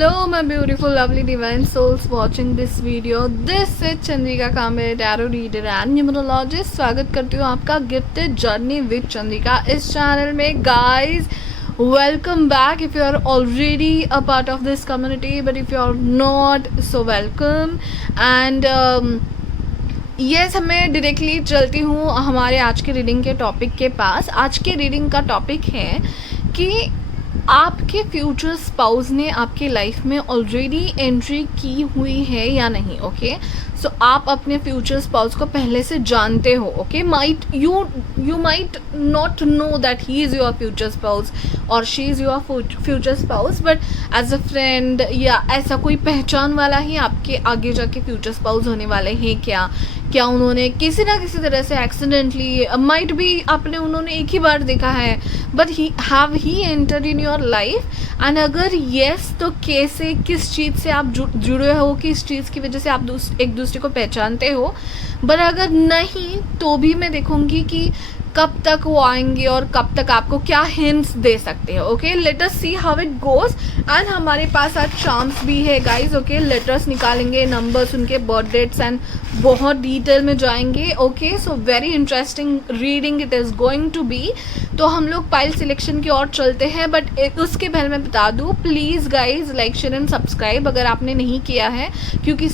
Hello my beautiful lovely divine souls watching this video. This is Chandrika Kambe, tarot reader and numerologist. स्वागत करती हूँ आपका gifted journey with Chandrika इस channel में. Guys, welcome back if you are already a part of this community, but if you are not, so welcome. And yes, मैं directly चलती हूँ हमारे आज के रीडिंग के टॉपिक के पास. आज के रीडिंग का टॉपिक है कि आपके फ्यूचर स्पाउस ने आपके लाइफ में ऑलरेडी एंट्री की हुई है या नहीं. ओके, सो आप अपने फ्यूचर स्पाउस को पहले से जानते हो. Okay, you might not know that he is your future spouse or she is your future spouse, but as a friend या ऐसा कोई पहचान वाला ही आपके आगे जाके फ्यूचर स्पाउस होने वाले हैं क्या उन्होंने किसी ना किसी तरह से एक्सीडेंटली, माइट भी आपने उन्होंने एक ही बार देखा है, but have he enter in your life. And अगर येस, तो कैसे, किस चीज़ से आप जुड़े हो, किस चीज़ की वजह से आप एक दूसरे को पहचानते हो. बट अगर नहीं, तो भी मैं देखूंगी कि कब तक वो आएंगे और कब तक आपको क्या हिंट्स दे सकते हैं. Okay, let us see how it goes. And हमारे पास आज चार्म्स भी है गाइज. ओके, लेटर्स निकालेंगे, नंबर्स, उनके बर्थ डेट्स एंड बहुत डिटेल में जाएंगे. Okay, so very interesting reading it is going to be. तो हम लोग पाइल सिलेक्शन की ओर चलते हैं, बट उसके पहले मैं बता दूँ, please guys like share and subscribe अगर आपने नहीं किया है, क्योंकि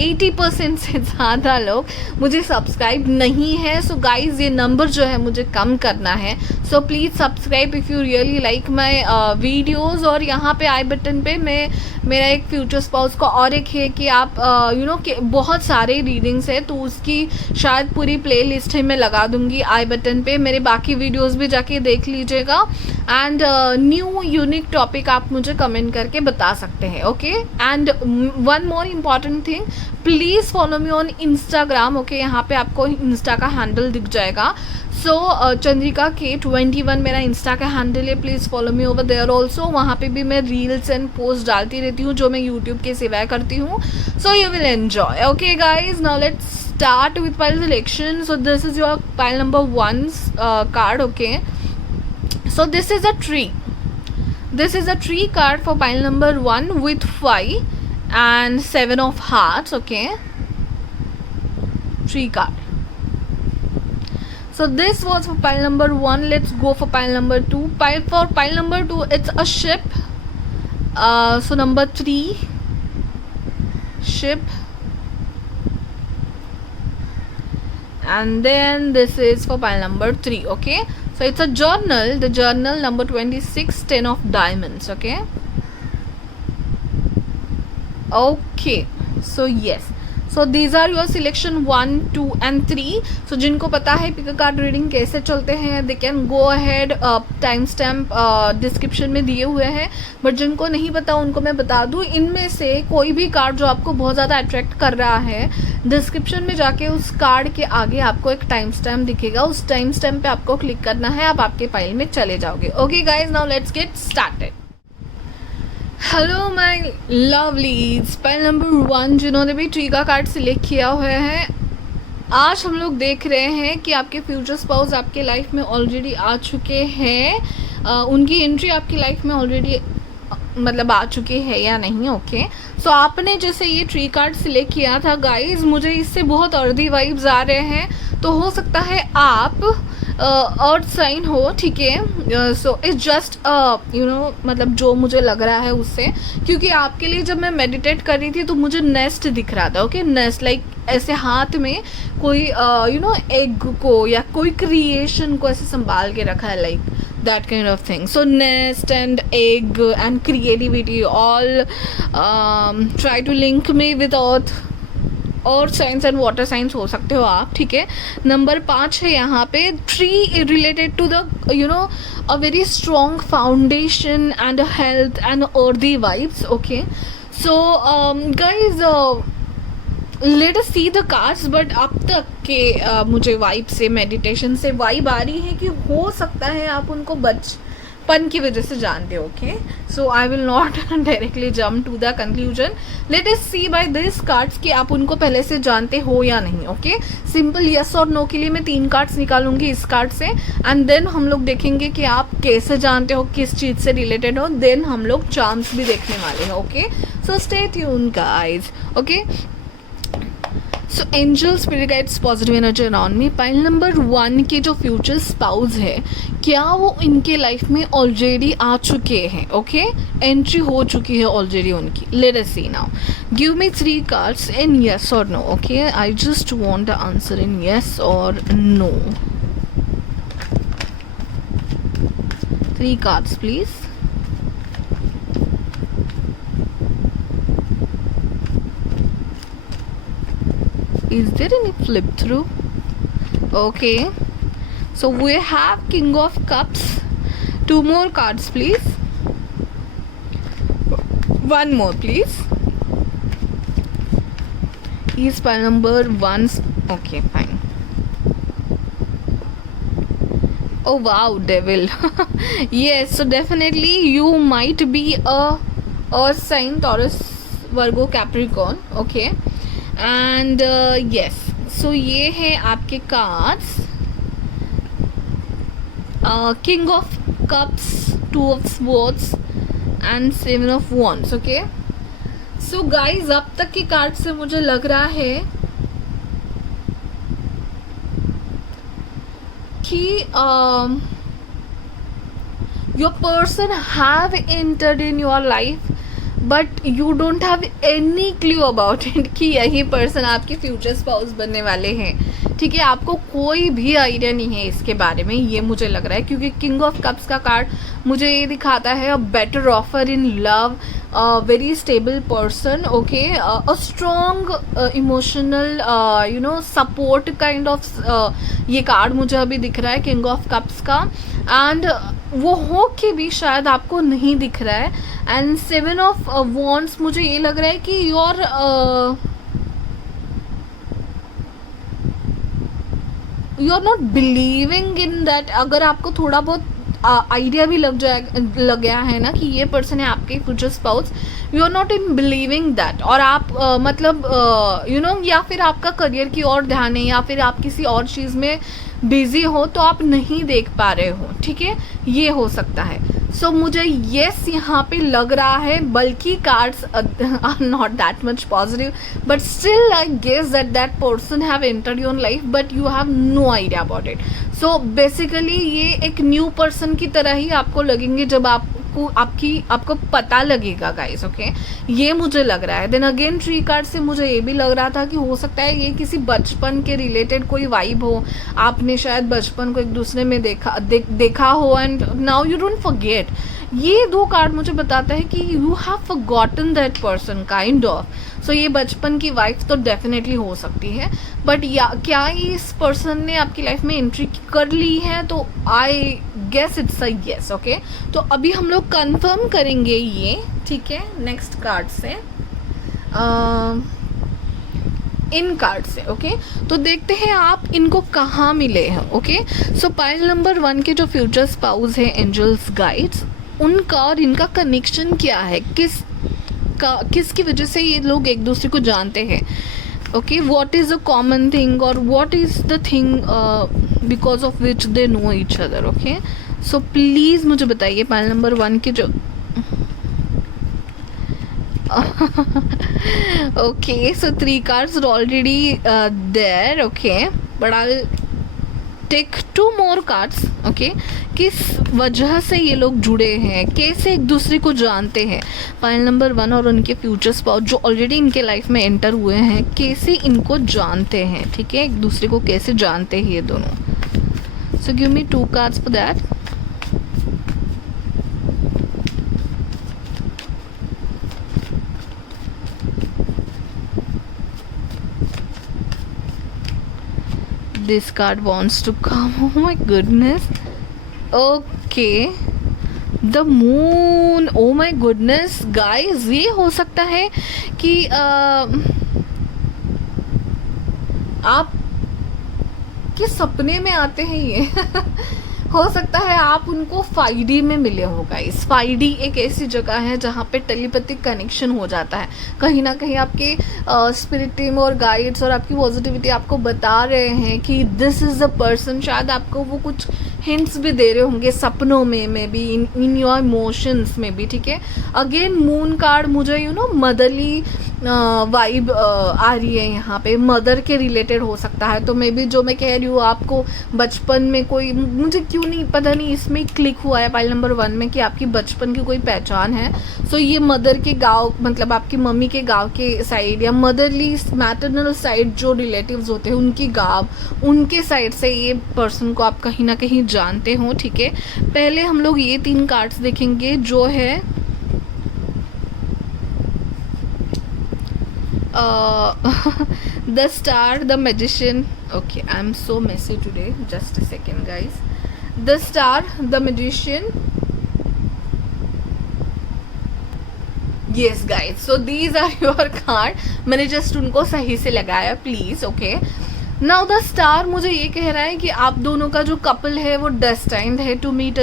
80% से ज़्यादा लोग मुझे सब्सक्राइब नहीं है. सो गाइज, ये नंबर जो है मुझे कम करना है. So please subscribe if you really like my videos. और यहाँ पे आई बटन पे मेरा एक फ्यूचर स्पाउस का और एक है कि आप कि बहुत सारे रीडिंग्स है, तो उसकी शायद पूरी प्ले लिस्ट है मैं लगा दूँगी आई बटन पे. मेरे बाकी वीडियोज़ भी जाके देख लीजिएगा. एंड न्यू यूनिक टॉपिक आप मुझे कमेंट करके बता सकते हैं. Okay, and one more important thing, please follow me on Instagram. Okay, यहाँ पे आपको इंस्टा का हैंडल दिख जाएगा. सो चंद्रिका के 21 मेरा इंस्टा का हैंडल है. Please follow me over there also. वहाँ पे भी मैं रील्स एंड पोस्ट डालती रहती हूँ जो मैं यूट्यूब के सिवाय करती हूँ. So you will enjoy. Okay guys, now let's start with pile selection. So this is your pile number 1's card. Okay, so this is a tree card for pile number 1 with 5 and 7 of hearts. Okay, tree card. So this was for pile number 1. Let's go for pile number 2. For pile number 2, it's a ship. So number 3, ship. And then this is for pile number 3. Okay, so it's a journal. The journal number 26, 10 of diamonds. Okay, so yes, so these are your selection 1, 2 and 3. so जिनको पता है pick card reading कैसे चलते हैं, they can go ahead. Time stamp description में दिए हुए हैं, बट जिनको नहीं पता उनको मैं बता दूँ, इनमें से कोई भी कार्ड जो आपको बहुत ज़्यादा अट्रैक्ट कर रहा है, डिस्क्रिप्शन में जाके उस कार्ड के आगे आपको एक टाइम स्टैम्प दिखेगा. उस टाइम स्टैम्प पे आपको क्लिक करना है, आप आपके फाइल में चले जाओगे. Okay guys, now let's get started. Hello my lovelies, pile number 1 जिन्होंने भी ट्री का कार्ड सिलेक्ट किया हुआ है, आज हम लोग देख रहे हैं कि आपके फ्यूचर स्पाउस आपके लाइफ में ऑलरेडी आ चुके हैं. उनकी एंट्री आपकी लाइफ में ऑलरेडी मतलब आ चुकी है या नहीं. ओके, सो आपने जैसे ये ट्री कार्ड सिलेक्ट किया था गाइज, मुझे इससे बहुत अर्दी वाइब्स आ रहे हैं. तो हो सकता है आप अर्थ साइन हो. ठीक है, सो इट्स जस्ट मतलब जो मुझे लग रहा है उससे, क्योंकि आपके लिए जब मैं मेडिटेट कर रही थी तो मुझे नेस्ट दिख रहा था. ओके, नेस्ट लाइक ऐसे हाथ में कोई एग को या कोई क्रिएशन को ऐसे संभाल के रखा है, like that kind of thing. So nest and egg and creativity all try to link me with earth science and water science हो सकते हो आप. ठीक है, नंबर 5 है यहाँ पे. Tree related to the a very strong foundation and health and earthy vibes. Okay, so guys let us see the cards. But अब तक के मुझे वाइब से, मेडिटेशन से वाइब आ रही है कि हो सकता है आप उनको पन की वजह से जानते हो. Okay, so I will not directly jump to the conclusion. Let us see by this cards कि आप उनको पहले से जानते हो या नहीं. ओके, सिंपल यस और नो के लिए मैं 3 कार्ड्स निकालूंगी इस कार्ड से, एंड देन हम लोग देखेंगे कि आप कैसे जानते हो, किस चीज़ से रिलेटेड हो. देन हम लोग चार्म्स भी देखने वाले हैं. Okay, so stay tuned guys. Okay, so angel spirit guides positive energy around me. Pile number 1 के जो फ्यूचर स्पाउस है, क्या वो इनके लाइफ में ऑलरेडी आ चुके हैं. ओके, एंट्री हो चुकी है ऑलरेडी उनकी. Let us see now. Give me 3 cards in yes और no. Okay, I just want the answer in yes और no. 3 cards please. Is there any flip through? Okay, so we have King of Cups. 2 more cards please. 1 more please. Is pile number 1. Okay, fine. Oh wow, devil. Yes, so definitely you might be a earth sign, Taurus, Virgo, Capricorn. Okay, and yes, so ये है आपके cards. King of Cups, 2 of Swords and 7 of Wands. Okay, so guys, अब तक के card से मुझे लग रहा है कि your person have entered in your life but you don't have any clue about it कि यही पर्सन आपके फ्यूचर स्पाउस बनने वाले हैं. ठीक है, आपको कोई भी आइडिया नहीं है इसके बारे में, ये मुझे लग रहा है, क्योंकि किंग ऑफ कप्स का कार्ड मुझे ये दिखाता है a better offer in love, very stable person. Okay, a strong emotional you know support kind of ये कार्ड मुझे अभी दिख रहा है किंग ऑफ कप्स का. एंड वो हो के भी शायद आपको नहीं दिख रहा है. एंड 7 ऑफ वॉन्ड्स मुझे ये लग रहा है कि your you are not believing in that. अगर आपको थोड़ा बहुत आइडिया भी लग गया है ना कि ये पर्सन है आपके future spouse, you are not in believing that. और आप मतलब यू नो, या फिर आपका करियर की ओर ध्यान है, या फिर आप किसी और चीज़ में बिजी हो तो आप नहीं देख पा रहे हो. ठीक है, ये हो सकता है. सो मुझे येस यहाँ पे लग रहा है, बल्कि cards are not that much positive, but still I guess that that person have entered your life but you have no idea about it. So basically ये एक न्यू पर्सन की तरह ही आपको लगेंगे जब आपको पता लगेगा गाइस. ओके, ये मुझे लग रहा है. देन अगेन 3 कार्ड से मुझे ये भी लग रहा था कि हो सकता है ये किसी बचपन के रिलेटेड कोई वाइब हो. आपने शायद बचपन को एक दूसरे में देखा हो and now you don't forget. ये 2 कार्ड मुझे बताता है कि you have forgotten that person kind of. So ये बचपन की वाइफ तो डेफिनेटली हो सकती है, बट क्या इस पर्सन ने आपकी लाइफ में एंट्री कर ली है, तो I guess it's a yes. Okay, तो अभी हम लोग कंफर्म करेंगे ये. ठीक है, नेक्स्ट कार्ड से इन कार्ड से. ओके, तो देखते हैं आप इनको कहाँ मिले हैं. ओके, सो पाइल नंबर 1 के जो फ्यूचर स्पाउस है एंजल्स गाइड्स, उनका और इनका कनेक्शन क्या है, किसकी वजह से ये लोग एक दूसरे को जानते हैं. Okay, what is a common thing or what is the thing because of which they know each other. Okay, so please मुझे बताइए पाइल नंबर 1 के जो okay, so 3 cards are already there. Okay, but I'll take 2 more cards. Okay, किस वजह से ये लोग जुड़े हैं, कैसे एक दूसरे को जानते हैं. पाइल नंबर 1 और उनके फ्यूचर स्पाउस जो ऑलरेडी इनके लाइफ में एंटर हुए हैं, कैसे इनको जानते हैं. ठीक है, एक दूसरे को कैसे जानते हैं ये दोनों. So give me 2 cards for that. This card wants to come. Oh my goodness. Okay, the moon. Oh my goodness guys, ये हो सकता है कि आप के सपने में आते हैं ये. हो सकता है आप उनको 5D में मिले हो गाइस। 5D एक ऐसी जगह है जहाँ पे टेलीपैथिक कनेक्शन हो जाता है। कहीं ना कहीं आपके स्पिरिट टीम और गाइड्स और आपकी पॉजिटिविटी आपको बता रहे हैं कि दिस इज़ द पर्सन। शायद आपको वो कुछ हिंट्स भी दे रहे होंगे सपनों में भी, इन योर इमोशंस में भी, ठीक है। अगेन मून कार्ड मुझे मदरली वाइब आ रही है यहाँ पे, मदर के रिलेटेड हो सकता है। तो मे बी जो मैं कह रही हूँ आपको बचपन में कोई, मुझे क्यों नहीं पता नहीं इसमें क्लिक हुआ है पाइल नंबर 1 में कि आपकी बचपन की कोई पहचान है। सो ये मदर के गांव, मतलब आपकी मम्मी के गांव के साइड या मदरली मैटरनल साइड जो रिलेटिव्स होते हैं उनकी गांव, उनके साइड से ये पर्सन को आप कहीं ना कहीं जानते हो, ठीक है। पहले हम लोग ये 3 कार्ड्स देखेंगे जो है the star, the magician. Okay, I'm so messy today, just a second guys. The star, the magician. Yes guys, so these are your card. मैंने just उनको सही से लगाया please, okay. Now the star मुझे ये कह रहा है कि आप दोनों का जो कपल है वो डेस्टाइन्ड है टू मीट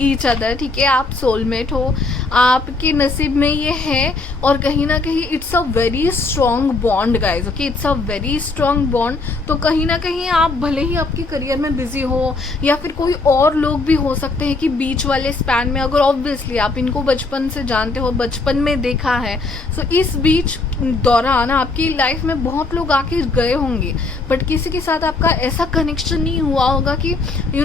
ईच अदर, ठीक है। आप सोलमेट हो, आपके नसीब में ये है, और कहीं ना कहीं it's a very strong bond guys, okay. It's a very strong bond. तो कहीं ना कहीं आप भले ही आपके करियर में बिजी हो या फिर कोई और लोग भी हो सकते हैं कि बीच वाले स्पैन में, अगर ऑब्वियसली आप इनको बचपन से जानते हो, बचपन में देखा है, सो इस बीच दौरान आपकी लाइफ में बहुत लोग आके गए होंगे, बट किसी के साथ आपका ऐसा कनेक्शन नहीं हुआ होगा कि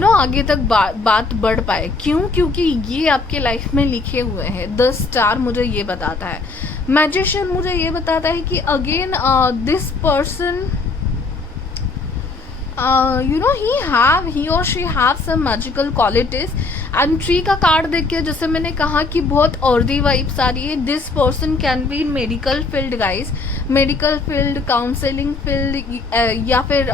आगे तक बात बढ़ पाए। क्यों? क्योंकि ये आपके लाइफ में लिखे हुए हैं। द स्टार मुझे ये बताता है। मैजिशियन मुझे ये बताता है कि again this person he or she have some magical qualities। And tree का कार्ड देख के जैसे मैंने कहा कि बहुत अर्दी वाइब्स आ रही है। This person can be in medical field guys, medical field, counselling field, या फिर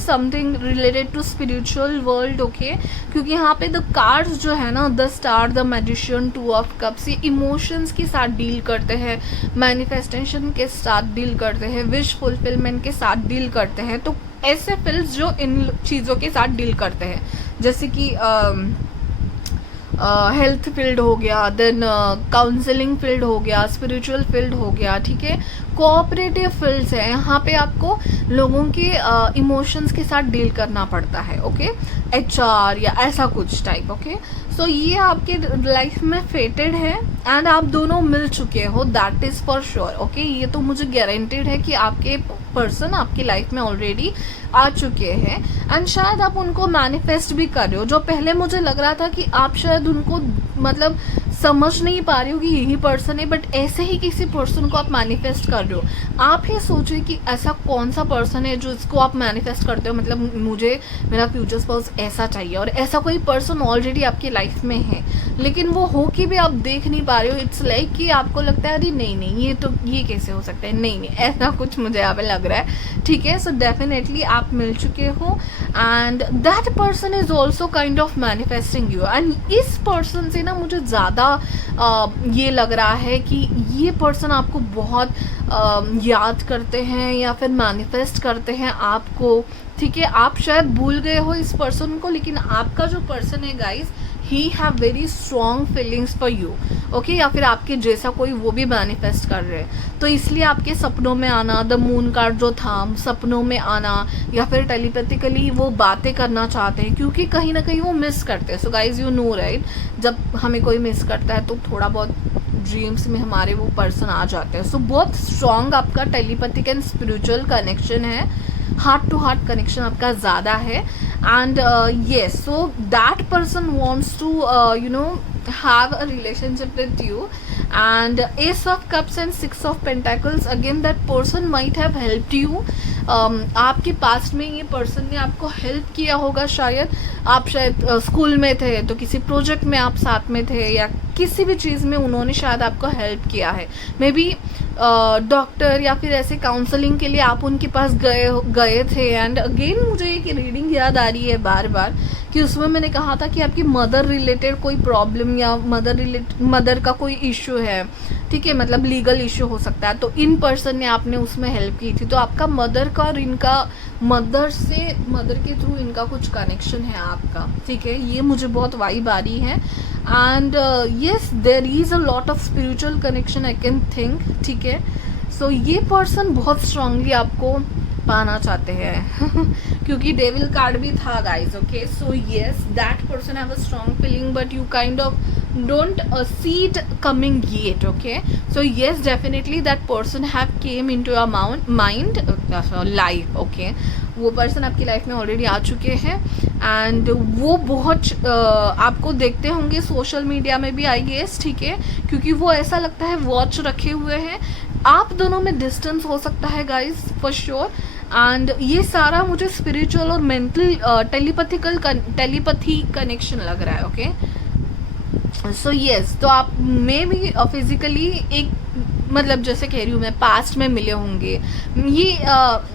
something related to spiritual world, okay. क्योंकि यहाँ पे द कार्ड्स जो है ना, the star, the magician, 2 of cups, ये इमोशंस के साथ डील करते हैं, मैनिफेस्टेशन के साथ डील करते हैं, विश फुलफिलमेंट के साथ डील करते हैं। तो ऐसे फील्ड्स जो इन चीज़ों के साथ डील करते हैं, जैसे कि हेल्थ फील्ड हो गया, देन काउंसलिंग फील्ड हो गया, स्पिरिचुअल फील्ड हो गया, ठीक है। कोऑपरेटिव फील्ड्स है, यहाँ पे आपको लोगों के इमोशंस के साथ डील करना पड़ता है, ओके। HR या ऐसा कुछ टाइप, ओके। सो ये आपके लाइफ में फेटेड है एंड आप दोनों मिल चुके हो, that is for sure, okay. ये तो मुझे गारंटेड है कि आपके पर्सन आपकी लाइफ में ऑलरेडी आ चुके हैं एंड शायद आप उनको मैनिफेस्ट भी कर रहे हो। जो पहले मुझे लग रहा था कि आप शायद उनको मतलब समझ नहीं पा रही हो कि यही पर्सन है, बट ऐसे ही किसी पर्सन को आप मैनिफेस्ट कर रहे हो। आप ही सोचिए कि ऐसा कौन सा पर्सन है जो इसको आप मैनिफेस्ट करते हो, मतलब मुझे मेरा फ्यूचर स्पाउस ऐसा चाहिए, और ऐसा कोई पर्सन ऑलरेडी आपकी लाइफ में है, लेकिन वो हो कि भी आप देख नहीं पा रहे हो। इट्स लाइक कि आपको लगता है अरे नहीं ये कैसे हो सकता है, नहीं ऐसा कुछ मुझे यहाँ पे लग रहा है, ठीक है। सो डेफिनेटली आप मिल चुके हो and that person is also kind of manifesting you. And इस पर्सन से ना मुझे ज़्यादा ये लग रहा है कि ये पर्सन आपको बहुत याद करते हैं या फिर मैनिफेस्ट करते हैं आपको, ठीक है। आप शायद भूल गए हो इस पर्सन को, लेकिन आपका जो पर्सन है guys, he have very strong feelings for you, okay. या फिर आपके जैसा कोई वो भी मैनिफेस्ट कर रहे हैं, तो इसलिए आपके सपनों में आना, द मून कार्ड जो था, सपनों में आना, या फिर टेलीपैथिकली वो बातें करना चाहते हैं, क्योंकि कहीं ना कहीं वो मिस करते हैं। सो गाइज यू नो राइट, जब हमें कोई मिस करता है तो थोड़ा बहुत ड्रीम्स में हमारे वो पर्सन आ जाते हैं। सो बहुत स्ट्रॉन्ग आपका टेलीपैथिक एंड स्पिरिचुअल कनेक्शन है, हार्ट टू हार्ट कनेक्शन आपका ज़्यादा है। And yes, so that person wants to have a relationship with you। and Ace of Cups and 6 of Pentacles, again that person might have helped you। आपके past में ये person ने आपको help किया होगा। शायद आप स्कूल में थे तो किसी प्रोजेक्ट में आप साथ में थे, या किसी भी चीज़ में उन्होंने शायद आपको हेल्प किया है। मे बी डॉक्टर या फिर ऐसे काउंसलिंग के लिए आप उनके पास गए थे। एंड अगेन मुझे एक रीडिंग याद आ रही है बार बार कि उसमें मैंने कहा था कि आपकी मदर रिलेटेड कोई प्रॉब्लम या मदर का कोई इशू है, ठीक है, मतलब लीगल इश्यू हो सकता है, तो इन पर्सन ने आपने उसमें हेल्प की थी, तो आपका मदर का और इनका मदर के थ्रू इनका कुछ कनेक्शन है आपका, ठीक है, ये मुझे बहुत वाइब आ रही है। And yes, there is a lot of spiritual connection I can think, ठीक है। सो ये पर्सन बहुत स्ट्रांगली आपको पाना चाहते हैं क्योंकि डेविल कार्ड भी था guys, okay. So yes, that person have a strong feeling but you kind of don't see it coming yet, okay. So yes, definitely that person have came into your mind life, okay. वो person आपकी life में already आ चुके हैं and वो बहुत आपको देखते होंगे सोशल मीडिया में भी, आई गेस, ठीक है, क्योंकि वो ऐसा लगता है वॉच रखे हुए हैं। आप दोनों में डिस्टेंस हो सकता है गाइज, फॉर श्योर। एंड ये सारा मुझे स्पिरिचुअल और मेंटल टेलीपैथी कनेक्शन लग रहा है, ओके। सो येस, तो आप में भी फिजिकली एक, मतलब जैसे कह रही हूँ मैं, पास्ट में मिले होंगे ये,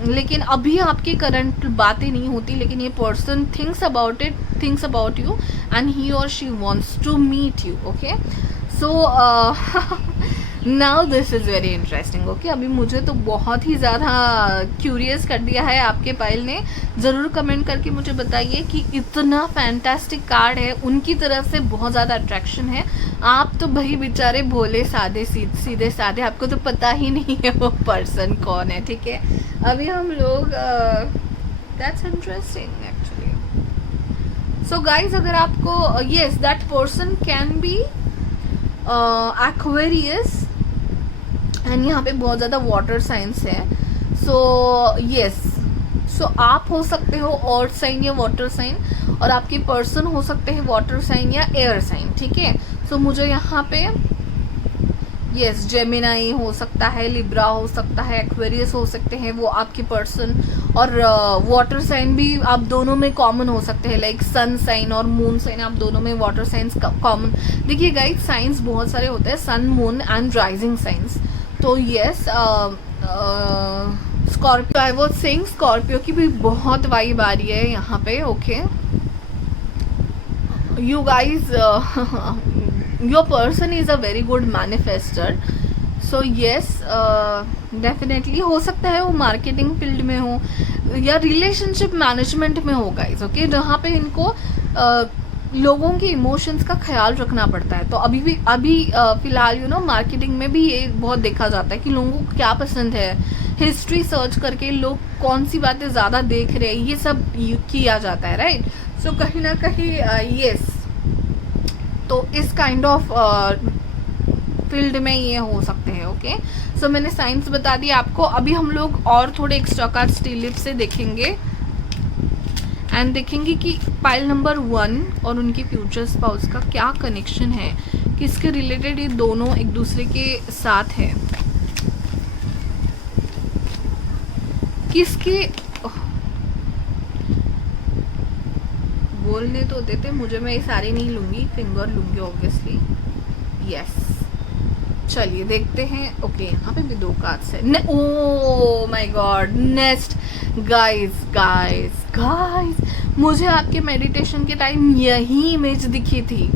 लेकिन अभी आपकी करंट बातें नहीं होती, लेकिन ये person thinks about you and he or she wants to meet you, okay. So now this is very interesting, okay. अभी मुझे तो बहुत ही ज़्यादा क्यूरियस कर दिया है आपके पाइल ने। ज़रूर कमेंट करके मुझे बताइए कि इतना फैंटास्टिक कार्ड है, उनकी तरफ से बहुत ज़्यादा अट्रैक्शन है। आप तो भाई बेचारे भोले सादे सीधे साधे, आपको तो पता ही नहीं है वो पर्सन कौन है, ठीक है। अभी हम लोग that's interesting actually. So guys, अगर आपको yes, that person can B Aquarius and यहाँ पे बहुत ज़्यादा वाटर साइंस है। सो येस, सो आप हो सकते हो अर्थ साइन या वाटर साइन, और आपके पर्सन हो सकते हैं वाटर साइन या एयर साइन, ठीक है। सो मुझे यहाँ पे येस, जेमिनाई हो सकता है, लिब्रा हो सकता है, एक्वेरियस हो सकते हैं वो आपके पर्सन, और वाटर साइन भी आप दोनों में कॉमन हो सकते हैं, लाइक सन साइन और मून साइन, आप दोनों में वाटर साइंस कॉमन। देखिए गाइस, साइंस बहुत सारे होते हैं, सन, मून एंड राइजिंग साइंस। तो yes, Scorpio, I was saying Scorpio की भी बहुत वाइब आ रही है यहाँ पे, okay. You guys, your person is a very good manifester. So yes, definitely हो सकता है वो मार्केटिंग फील्ड में हो या रिलेशनशिप मैनेजमेंट में हो गाइज, ओके, जहाँ पे इनको लोगों के इमोशंस का ख्याल रखना पड़ता है। तो अभी फिलहाल यू नो मार्केटिंग में भी ये बहुत देखा जाता है कि लोगों को क्या पसंद है, हिस्ट्री सर्च करके लोग कौन सी बातें ज़्यादा देख रहे हैं, ये सब किया जाता है, राइट। सो कहीं ना कहीं येस, तो इस काइंड ऑफ फील्ड में ये हो सकते हैं, ओके। सो मैंने साइंस बता दी आपको। अभी हम लोग और थोड़े एक्स्ट्रा कार्ड स्टीलिप से देखेंगे एंड देखेंगे कि पाइल नंबर 1 और उनके फ्यूचर स्पाउस का क्या कनेक्शन है, किसके रिलेटेड ये दोनों एक दूसरे के साथ है, किसके बोलने तो देते मुझे, मैं ये सारी नहीं लूँगी, फिंगर लूँगी ऑब्वियसली, यस। चलिए देखते हैं, ओके, यहाँ पे भी 2 कार्ड्स है। Oh my god, next guys, मुझे आपके मेडिटेशन के टाइम यही इमेज दिखी थी,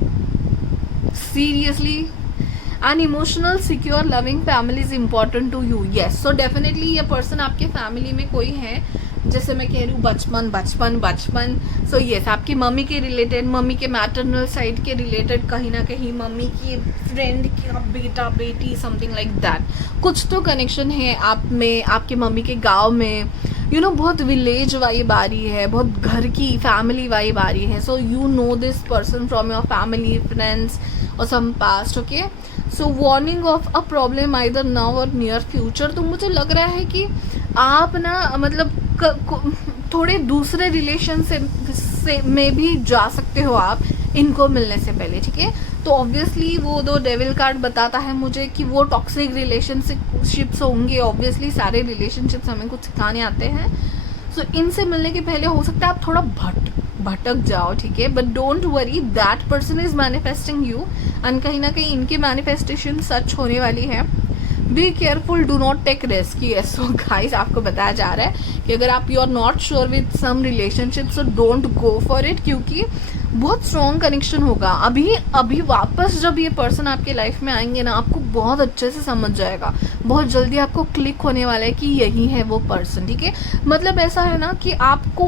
seriously. An emotional, secure, loving family is important to you, yes. So definitely ये पर्सन आपके फैमिली में कोई है, जैसे मैं कह रही हूँ बचपन। सो येस, आपकी मम्मी के रिलेटेड, मम्मी के मैटरनल साइड के रिलेटेड, कहीं ना कहीं मम्मी की फ्रेंड का बेटा बेटी, समथिंग लाइक दैट, कुछ तो कनेक्शन है आप में, आपके मम्मी के गाँव में, यू नो, बहुत विलेज वाइब आ रही है, बहुत घर की फैमिली वाइब आ रही है। So you know this person from your family, friends or some past, okay. So warning of a problem either now or near future. तो मुझे लग रहा है कि आप ना मतलब थोड़े दूसरे रिलेशन से में भी जा सकते हो आप इनको मिलने से पहले, ठीक है। तो ऑब्वियसली वो 2 डेविल कार्ड बताता है मुझे कि वो टॉक्सिक रिलेशनशिप्स होंगे। ऑब्वियसली सारे रिलेशनशिप्स हमें कुछ सिखाने आते हैं। सो इनसे मिलने के पहले हो सकता है आप थोड़ा भटक जाओ, ठीक है, but don't worry, that person is manifesting you and कहीं ना कहीं इनकी मैनिफेस्टेशन सच होने वाली है। Be careful, do not take risk. Yes, so guys, आपको बताया जा रहा है कि अगर आप you are not sure with some relationship, so don't go for it, क्योंकि बहुत स्ट्रॉन्ग कनेक्शन होगा। अभी वापस जब ये पर्सन आपके लाइफ में आएंगे ना, आपको बहुत अच्छे से समझ जाएगा, बहुत जल्दी आपको क्लिक होने वाला है कि यही है वो पर्सन, ठीक है। मतलब ऐसा है ना कि आपको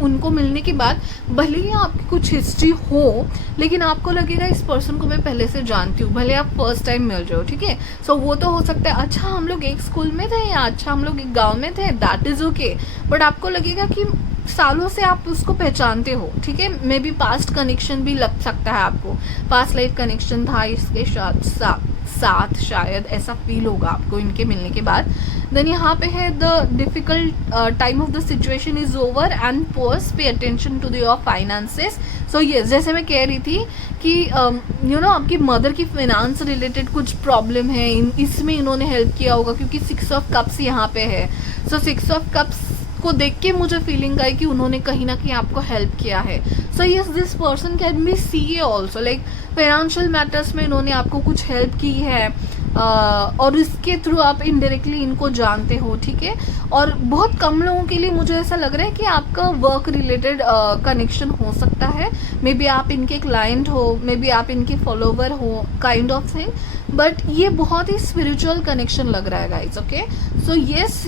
उनको मिलने के बाद भले ही आपकी कुछ हिस्ट्री हो, लेकिन आपको लगेगा इस पर्सन को मैं पहले से जानती हूँ, भले आप फर्स्ट टाइम मिल रहे हो, ठीक है। सो वो तो हो सकता है अच्छा हम लोग एक स्कूल में थे, या अच्छा हम लोग एक गाँव में थे, दैट इज़ ओके। बट आपको लगेगा कि सालों से आप उसको पहचानते हो, ठीक है। मे बी पास्ट कनेक्शन भी लग सकता है आपको, पास्ट लाइफ कनेक्शन था इसके साथ शायद ऐसा फील होगा आपको इनके मिलने के बाद। देन यहाँ पे है the difficult time of the situation is over and post pay attention to your finances. So yes, जैसे मैं कह रही थी कि यू नो आपकी मदर की फाइनेंस रिलेटेड कुछ प्रॉब्लम है, इसमें इन्होंने हेल्प किया होगा, क्योंकि 6 ऑफ कप्स यहाँ पे है। सो 6 ऑफ कप्स को देख के मुझे फीलिंग आई कि उन्होंने कहीं ना कहीं आपको हेल्प किया है। So yes, this person can be see also, like financial matters में इन्होंने आपको कुछ हेल्प की है, और इसके थ्रू आप इनडायरेक्टली इनको जानते हो, ठीक है। और बहुत कम लोगों के लिए मुझे ऐसा लग रहा है कि आपका वर्क रिलेटेड कनेक्शन हो सकता है। मे बी आप इनके क्लाइंट हो, मे बी आप इनके फॉलोवर हो, काइंड ऑफ थिंग, बट ये बहुत ही स्पिरिचुअल कनेक्शन लग रहा है guys, okay. So yes,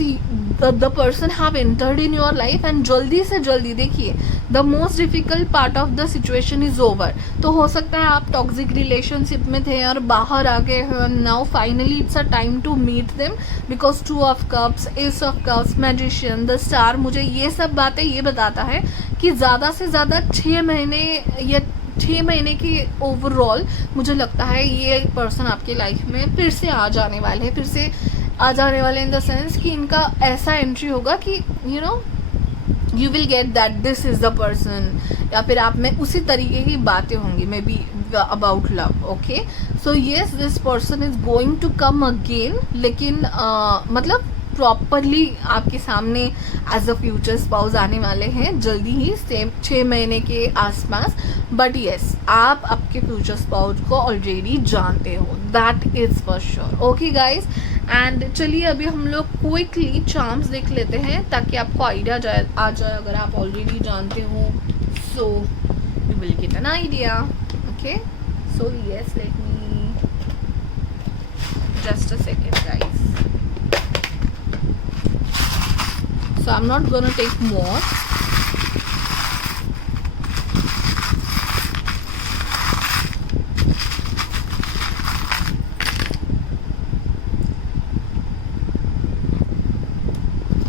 the person have entered in your life and जल्दी से जल्दी देखिए the most difficult part of the situation is over. तो हो सकता है आप टॉक्सिक रिलेशनशिप में थे और बाहर आ गए हो, now finally it's a time to meet them, because 2 of cups, ace of cups, magician, the star, मुझे ये सब बातें ये बताता है कि ज़्यादा से ज़्यादा 6 महीने या 6 महीने की ओवरऑल मुझे लगता है ये पर्सन आपके लाइफ में फिर से आ जाने वाले हैं, फिर से आ जाने वाले इन द सेंस कि इनका ऐसा एंट्री होगा कि you know you will get that this is the person, या फिर आप में उसी तरीके की बातें होंगी, maybe about love, okay. So yes, this person is going to come again, लेकिन मतलब प्रॉपरली आपके सामने एज अ फ्यूचर स्पाउस आने वाले हैं जल्दी ही, सेम 6 महीने के आसपास। बट येस, आप आपके फ्यूचर स्पाउस को ऑलरेडी जानते हो, that is for sure, okay guys. And चलिए अभी हम लोग क्विकली चार्म्स देख लेते हैं ताकि आपको आइडिया आ जाए अगर आप ऑलरेडी जानते हो, so you will get an idea, okay. So yes, let me just a second guys. So I'm not gonna take more.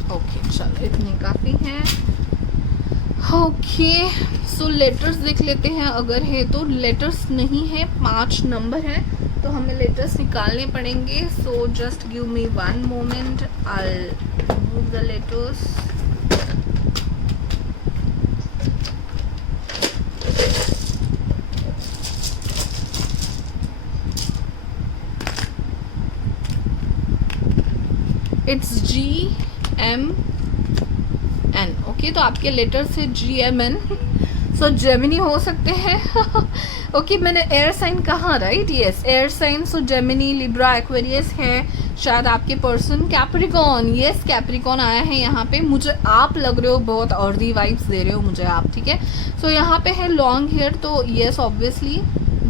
Okay, चलो इतने काफ़ी हैं। ओके, सो लेटर्स देख लेते हैं, अगर है तो। लेटर्स नहीं है, 5 नंबर है तो हमें लेटर्स निकालने पड़ेंगे। So just give me 1 moment, I remove the letters. It's GMN, okay. तो आपके लेटर्स है GMN, सो जेमिनी हो सकते हैं। ओके, मैंने एयर साइन कहा, right? Yes, air sign. So Gemini, Libra, Aquarius है शायद आपके पर्सन। कैप्रिकॉन, यस कैप्रिकॉन आया है यहाँ पे। मुझे आप लग रहे हो बहुत अर्दी वाइब्स दे रहे हो मुझे आप, ठीक है। सो यहाँ पे है लॉन्ग हेयर, तो यस ऑब्वियसली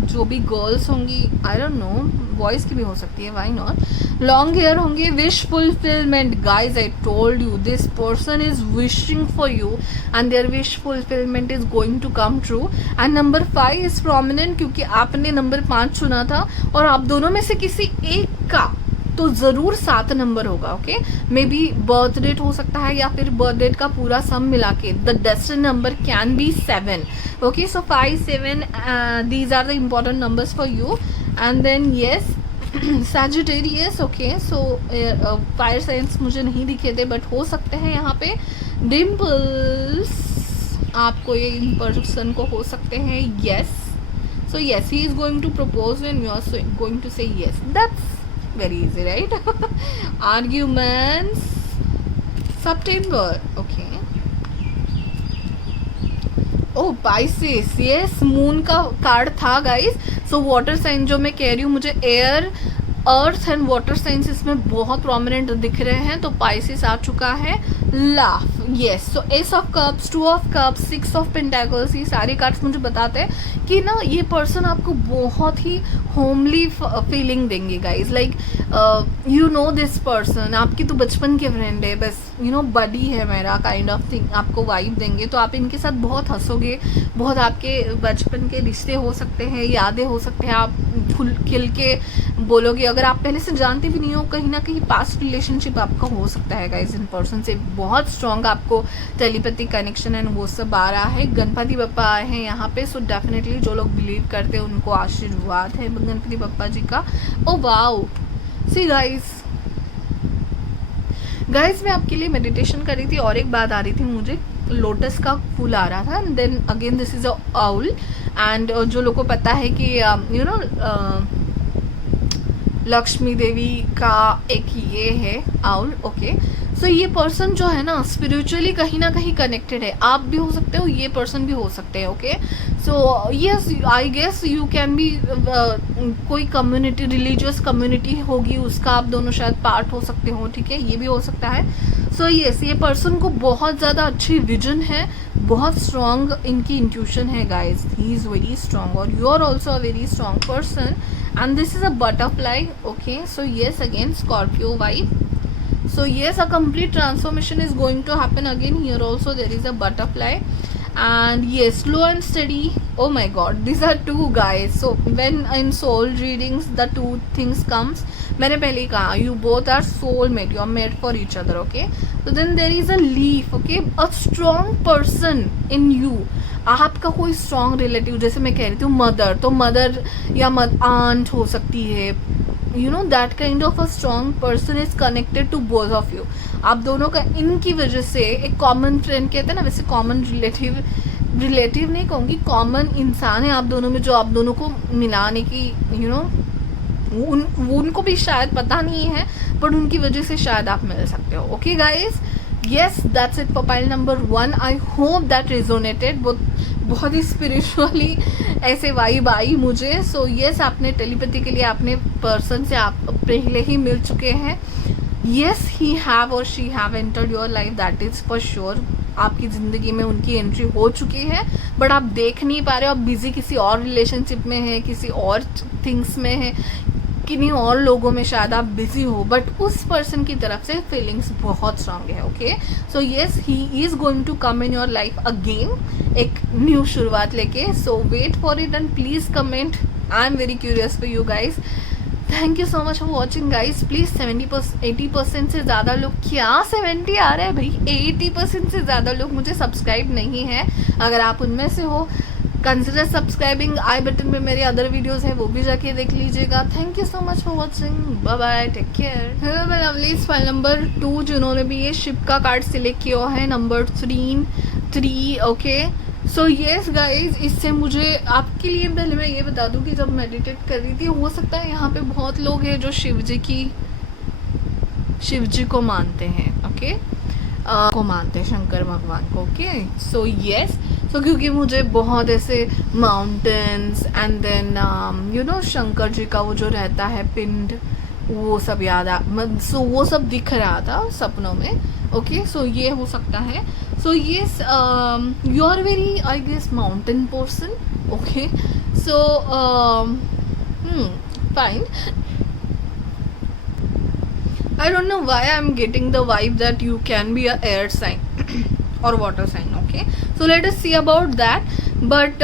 जो भी गर्ल्स होंगी, आई डोंट नो, बॉयज़ की भी हो सकती है, व्हाई नॉट, लॉन्ग हेयर होंगे। Wish fulfilment, guys I told you this person is wishing for you and their wish fulfilment is going to come true. And number 5 is prominent, क्योंकि आपने number 5 चुना था और आप दोनों में से किसी एक का तो ज़रूर 7 नंबर होगा, okay. Maybe birth date हो सकता है, या फिर बर्थ डेट का पूरा सम मिला के the destiny number can be 7, okay. So 5, 7 these are the important numbers for you. And then yes, Sagittarius, okay. So fire signs मुझे नहीं दिखे थे, बट हो सकते हैं यहाँ पे। डिम्पल्स, आपको ये इन पर्सन को हो सकते हैं, yes. So yes, he is going to propose and you are going to say yes, that's very easy, right? Arguments, September, okay. Oh, Pisces, yes, moon का कार्ड था गाइस। सो वाटर साइन जो मैं कह रही हूँ, मुझे air, earth and water signs इसमें बहुत प्रोमिनेंट दिख रहे हैं, तो पाइसेस आ चुका है। Laugh, yes, so S of cups, to of cups, six of pentacles, ये सारे कार्ड्स मुझे बताते हैं कि ना ये पर्सन आपको बहुत ही होमली फीलिंग देंगे guys. Like you know this person, आपकी तो बचपन के फ्रेंड है, बस यू नो बडी है मेरा काइंड ऑफ थिंग, आपको वाइब देंगे. तो आप इनके साथ बहुत हंसोगे, बहुत आपके बचपन के रिश्ते हो सकते हैं, यादें हो सकते हैं, आप खुल खिल के बोलोगे. अगर आप पहले से जानते भी नहीं हो, कहीं ना कहीं पास्ट रिलेशनशिप आपका हो सकता है गाइज. इन पर्सन से बहुत स्ट्रॉन्ग आपको टेलीपैथिक कनेक्शन एंड वो सब आ रहा है. गणपति बप्पा आए हैं यहाँ पे, सो डेफिनेटली जो लोग बिलीव करते हैं उनको आशीर्वाद है गणपति बप्पा जी का. ओ वाओ, सी गाइज मैं आपके लिए मेडिटेशन कर रही थी और एक बात आ रही थी मुझे, लोटस का फूल आ रहा था. And then again this is a owl. And जो लोगों को पता है कि यू नो लक्ष्मी देवी का एक ये है आउल. ओके, सो ये पर्सन जो है ना स्पिरिचुअली कहीं ना कहीं कनेक्टेड है. आप भी हो सकते हो, ये पर्सन भी हो सकते हैं. Okay, so yes, I guess you can be कोई कम्युनिटी, रिलीजियस कम्युनिटी होगी उसका आप दोनों शायद पार्ट हो सकते हो. ठीक है, ये भी हो सकता है. सो यस, ये पर्सन को बहुत ज़्यादा अच्छी विजन है, बहुत स्ट्रॉन्ग इनकी इंट्यूशन है guys. He is very strong और you are also a very strong person. And this is a butterfly. Okay, so yes, again Scorpio vibe. So yes, a complete transformation is going to happen again. Here also there is a butterfly. And yes, slow and steady. Oh my god, these are two guys. So when in soul readings the two things comes, मैंने पहले ही कहा, you both are soulmate, you are made for each other. Okay, so then there is a leaf. Okay, a strong person in you. आपका कोई strong relative, जैसे मैं कह रही थी मदर, तो मदर या आंट हो सकती है. You know that kind of a strong person is connected to both of you. आप दोनों का इनकी वजह से एक कॉमन फ्रेंड कहते हैं ना, वैसे कॉमन रिलेटिव नहीं कहूँगी, कॉमन इंसान है आप दोनों में जो आप दोनों को मिलाने की यू नो उनको भी शायद पता नहीं है, बट उनकी वजह से शायद आप मिल सकते हो. Okay guys, yes, that's it for pile number 1. I hope that resonated. बहुत ही स्पिरिचुअली ऐसे वाइब आई मुझे. सो येस, आपने टेलीपैथी के लिए आपने पर्सन से आप पहले ही मिल चुके हैं. येस, ही हैव और she have entered your life, that is for sure. आपकी ज़िंदगी में उनकी एंट्री हो चुकी है, बट आप देख नहीं पा रहे हो. आप बिजी किसी और रिलेशनशिप में हैं, किसी और थिंग्स में हैं, किन्हीं और लोगों में शायद आप बिजी हो, बट उस पर्सन की तरफ से फीलिंग्स बहुत स्ट्रांग है. Okay, so yes, he is going to come in your life again, एक न्यू शुरुआत लेके. So wait for it and please comment. I am very curious for you guys. Thank you so much for watching guys. Please 80% से ज़्यादा लोग, क्या 70 आ रहा है भाई, 80% से ज़्यादा लोग मुझे सब्सक्राइब नहीं है. अगर आप उनमें से हो, कंसिडर सब्सक्राइबिंग. आई बटन में मेरे अदर वीडियोस है, वो भी जाके देख लीजिएगा. Thank you so much for watching. Bye bye, take care. Hello my lovelies. File number 2 जिन्होंने भी ये शिप का कार्ड सिलेक्ट किया है, number 3. Okay, so yes guys, इससे मुझे आपके लिए पहले मैं ये बता दूं कि जब मेडिटेट कर रही थी, हो सकता है यहाँ पे बहुत लोग हैं जो शिव जी को मानते हैं. ओके, को मानते हैं शंकर भगवान को. ओके, सो येस, सो क्योंकि मुझे बहुत ऐसे mountains and then you know Shankar ji का वो जो रहता है पिंड, वो सब याद आ, सो वो सब दिख रहा था सपनों में. ओके, सो ये हो सकता है. So yes, you are very I guess mountain person. Okay, so fine. I don't know why I'm getting the vibe that you can be a air sign or water sign. Okay, so let us see about that. But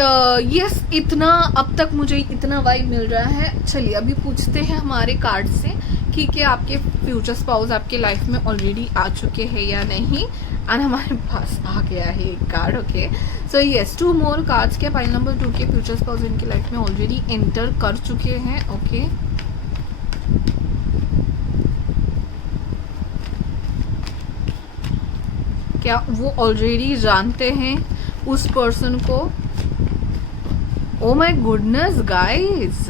yes, इतना अब तक मुझे इतना vibe मिल रहा है. चलिए अभी पूछते हैं हमारे कार्ड से कि क्या आपके फ्यूचर स्पाउस आपके लाइफ में ऑलरेडी आ चुके हैं या नहीं. एंड हमारे पास आ गया है एक card. Okay, so yes, 2 more cards. क्या पाइल नंबर 2 के फ्यूचर स्पाउस इनकी लाइफ में ऑलरेडी एंटर कर चुके हैं. ओके, क्या वो ऑलरेडी जानते हैं उस पर्सन को. Oh my goodness guys,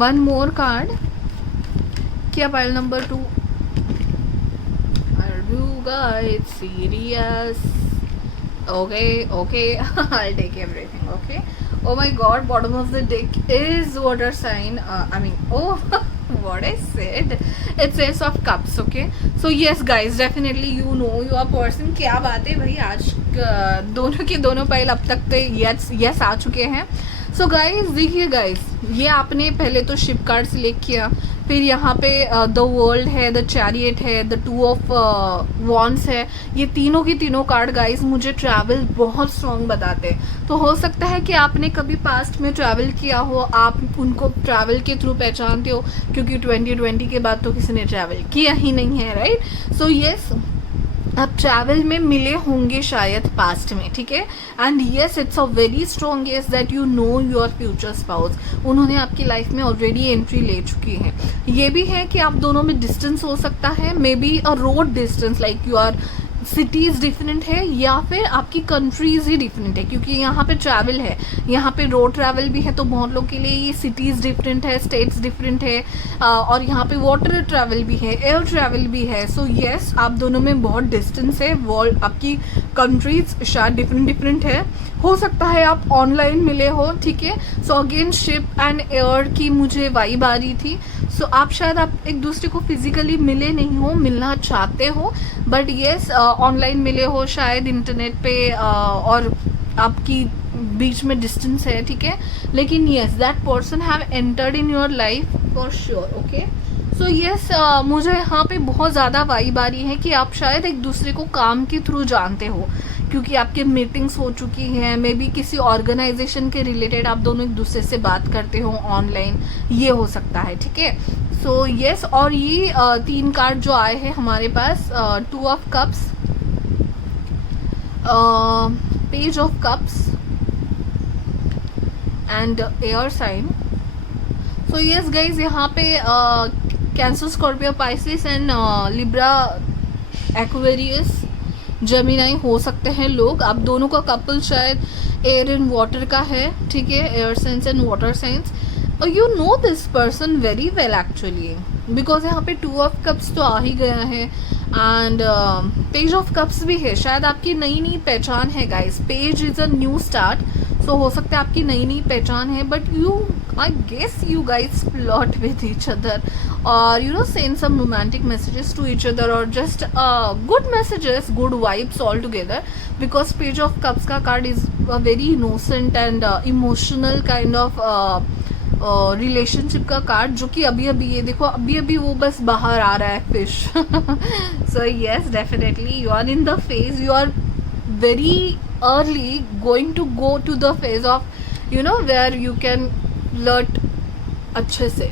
1 more card. क्या pile number 2. Are you guys serious? Okay, I'll take everything. Okay, oh my god, bottom of the deck is water sign. I mean, oh what I said. It's Ace of Cups, okay? So yes guys, definitely you know your person. क्या बात है भाई, आज दोनों के दोनों पहले अब तक तो yes आ चुके हैं. सो गाइज देखिए गाइज, ये आपने पहले तो शिप कार्ड सिलेक्ट किया, फिर यहाँ पे द वर्ल्ड है, द चैरियट है, द टू ऑफ वॉन्ड्स है. ये तीनों की तीनों कार्ड गाइज मुझे ट्रैवल बहुत स्ट्रॉन्ग बताते हैं. तो हो सकता है कि आपने कभी पास्ट में ट्रैवल किया हो, आप उनको ट्रैवल के थ्रू पहचानते हो, क्योंकि 2020 के बाद तो किसी ने ट्रैवल किया ही नहीं है, राइट? सो यस, आप ट्रैवल में मिले होंगे शायद पास्ट में, ठीक है? And yes, it's a very strong guess that you know your future spouse. उन्होंने आपकी लाइफ में ऑलरेडी एंट्री ले चुकी है. ये भी है कि आप दोनों में डिस्टेंस हो सकता है, maybe a road distance, like you are cities different है या फिर आपकी कंट्रीज़ ही डिफरेंट है, क्योंकि यहाँ पे ट्रैवल है, यहाँ पे रोड ट्रैवल भी है, तो बहुत लोग के लिए ये सिटीज़ डिफरेंट है, स्टेट्स डिफरेंट है, और यहाँ पे वाटर ट्रैवल भी है, एयर ट्रैवल भी है. सो येस, आप दोनों में बहुत डिस्टेंस है. वर्ल्ड, आपकी कंट्रीज शायद डिफरेंट है. हो सकता है आप ऑनलाइन मिले हो, ठीक है? So again ship and air की मुझे वाइब आ रही थी. सो आप शायद आप एक दूसरे को फिजिकली मिले नहीं हो, मिलना चाहते हो, बट येस ऑनलाइन मिले हो शायद इंटरनेट पे, और आपकी बीच में डिस्टेंस है, ठीक है? लेकिन yes, that person have entered in your life for sure, okay? So yes, मुझे यहाँ पे बहुत ज़्यादा वाइब आ रही है कि आप शायद एक दूसरे को काम के थ्रू जानते हो, क्योंकि आपके मीटिंग्स हो चुकी हैं, मे बी किसी ऑर्गेनाइजेशन के रिलेटेड आप दोनों एक दूसरे से बात करते हो ऑनलाइन, ये हो सकता है, ठीक है? सो येस, और ये तीन कार्ड जो आए हैं हमारे पास, two of cups, page of cups and air sign. So yes guys, यहाँ पे Cancer, Scorpio, Pisces and Libra, Aquarius, Gemini हो सकते हैं लोग. आप दोनों का कपल शायद एयर एंड वाटर का है, ठीक है? Air signs and water signs. और you know this person very well actually, because यहाँ पे टू ऑफ कप्स तो आ ही गया है, एंड पेज ऑफ कप्स भी है. शायद आपकी नई नई पहचान है guys. Page is a new start, so हो सकता है आपकी नई नई पहचान है, but you, I guess you guys flirt with each other, or you know, send some romantic messages to each other, or just good messages, good vibes all together, because page of cups का card is a very innocent and emotional kind of relationship का card, जो कि अभी अभी, ये देखो, अभी अभी वो बस बाहर आ रहा है, fish. So yes, definitely you are in the phase, you are very early going to go to the phase of, you know, where you can flirt अच्छे से.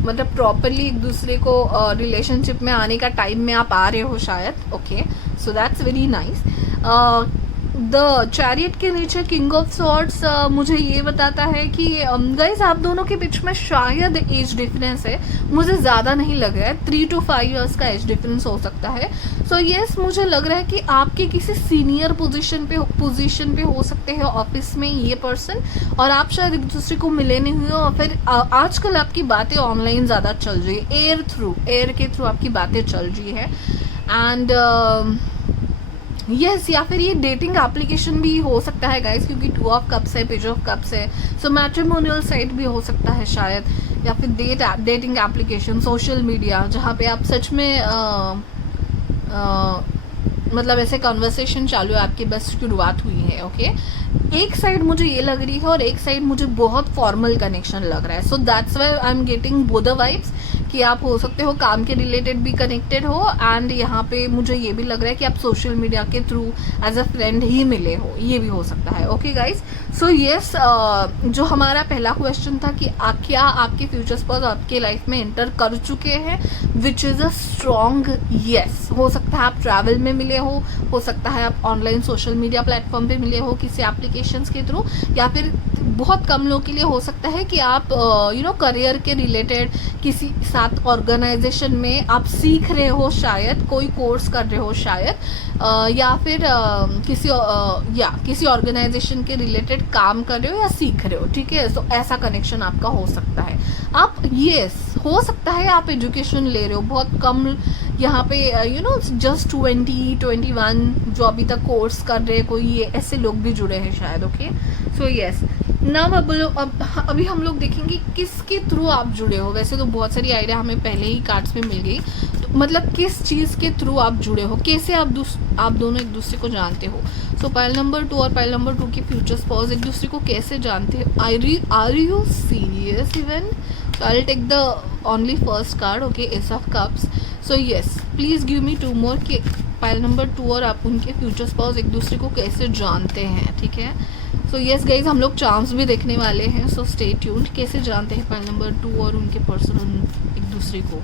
मतलब प्रॉपरली एक दूसरे को रिलेशनशिप में आने का टाइम में आप आ रहे हो शायद, okay? So that's very nice. The chariot के नीचे किंग ऑफ सॉर्ड्स मुझे ये बताता है कि गाइज आप दोनों के बीच में शायद एज डिफरेंस है. मुझे ज़्यादा नहीं लग रहा है, 3 to 5 years का एज डिफरेंस हो सकता है. सो येस, मुझे लग रहा है कि आपके किसी सीनियर पोजीशन पे हो सकते हैं ऑफिस में ये पर्सन, और आप शायद एक दूसरे को मिले नहीं हुए, और फिर आजकल आपकी बातें ऑनलाइन ज़्यादा चल रही है, एयर के थ्रू आपकी बातें चल रही है. एंड यस, या फिर ये डेटिंग एप्लीकेशन भी हो सकता है गाइस, क्योंकि टू ऑफ कप्स है, पेज ऑफ कप्स है. सो मैट्रिमोनियल साइट भी हो सकता है शायद, या फिर डेटिंग एप्लीकेशन, सोशल मीडिया, जहाँ पे आप सच में मतलब ऐसे कन्वर्सेशन चालू है, आपकी बस शुरुआत हुई है, ओके? एक साइड मुझे ये लग रही है, और एक साइड मुझे बहुत फॉर्मल कनेक्शन लग रहा है. So that's why I am getting both the vibes, कि आप हो सकते हो काम के रिलेटेड भी कनेक्टेड हो, एंड यहाँ पे मुझे ये भी लग रहा है कि आप सोशल मीडिया के थ्रू एज अ फ्रेंड ही मिले हो, ये भी हो सकता है, ओके गाइज? सो येस, जो हमारा पहला क्वेश्चन था कि क्या आपके फ्यूचर स्पाउस आपके लाइफ में एंटर कर चुके हैं, which is a strong yes. हो सकता है आप ट्रैवल में मिले हो सकता है आप ऑनलाइन सोशल मीडिया प्लेटफॉर्म पे मिले हो किसी एप्लीकेशंस के थ्रू, या फिर बहुत कम लोगों के लिए हो सकता है कि आप यू नो करियर के रिलेटेड किसी साथ ऑर्गेनाइजेशन में आप सीख रहे हो, शायद कोई कोर्स कर रहे हो शायद, या फिर किसी ऑर्गेनाइजेशन के रिलेटेड काम कर रहे हो या सीख रहे हो, ठीक है? सो ऐसा कनेक्शन आपका हो सकता है. आप येस, हो सकता है आप एजुकेशन ले रहे हो, बहुत कम यहाँ पे यू नो जस्ट 20-21 जो अभी तक कोर्स कर रहे हैं, कोई ये ऐसे लोग भी जुड़े हैं शायद, ओके? सो येस, ना मैं बोलो अभी हम लोग देखेंगे किसके थ्रू आप जुड़े हो। वैसे तो बहुत सारी आइडिया हमें पहले ही कार्ड्स में मिल गई, तो मतलब किस चीज़ के थ्रू आप जुड़े हो, कैसे आप दोनों एक दूसरे को जानते हो। सो पाइल नंबर 2 और पाइल नंबर 2 के फ्यूचर स्पाउस एक दूसरे को कैसे जानते हो। Are you serious even. So I'll take the only first card, okay, Ace of Cups. So yes, please give me 2 more कि पाइल नंबर 2 और आप उनके फ्यूचर स्पाउस एक दूसरे को कैसे जानते हैं, ठीक है। सो यस गाइज, हम लोग चांस भी देखने वाले हैं, सो स्टे ट्यून्ड। कैसे जानते हैं पाइल नंबर 2 और उनके पर्सन एक दूसरे को।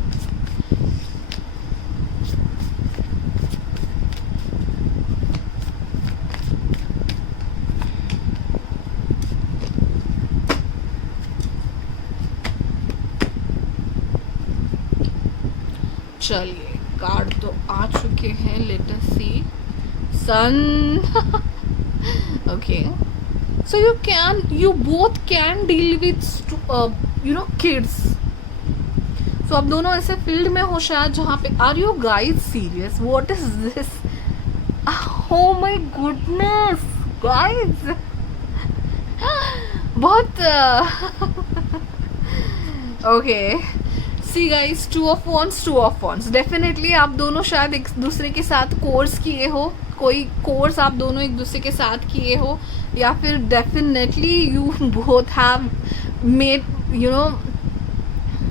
चलिए कार्ड तो आ चुके हैं, let us see. Sun okay, so you both can deal with kids. So आप दोनों ऐसे फील्ड में हो शायद जहाँ पे are you guys serious, what is this, oh my goodness guys, बहुत okay. See guys, 2 of wands, definitely आप दोनों शायद एक दूसरे के साथ कोर्स किए हो, कोई कोर्स आप दोनों एक दूसरे के साथ किए हो, या फिर definitely you both have made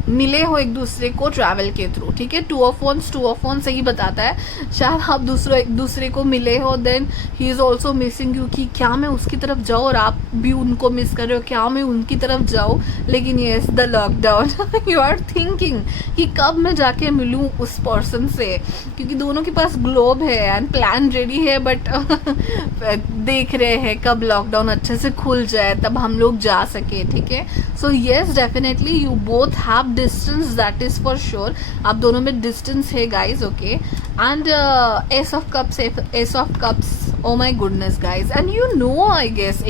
मिले हो एक दूसरे को ट्रैवल के थ्रू, ठीक है। 2 of wands सही बताता है, शायद आप एक दूसरे को मिले हो, then he is also missing you, कि क्या मैं उसकी तरफ जाऊँ और आप भी उनको मिस कर रहे हो, क्या मैं उनकी तरफ जाऊँ। लेकिन yes, the lockdown you are thinking कि कब मैं जाके मिलूँ उस पर्सन से, क्योंकि दोनों के पास ग्लोब है एंड प्लान रेडी है, बट देख रहे हैं कब लॉकडाउन अच्छे से खुल जाए तब हम लोग जा सके, ठीक है। So yes, definitely you both have distance, that is for sure. आप दोनों में डिस्टेंस है guys, okay. And ace of cups, oh my goodness guys, and you know I guess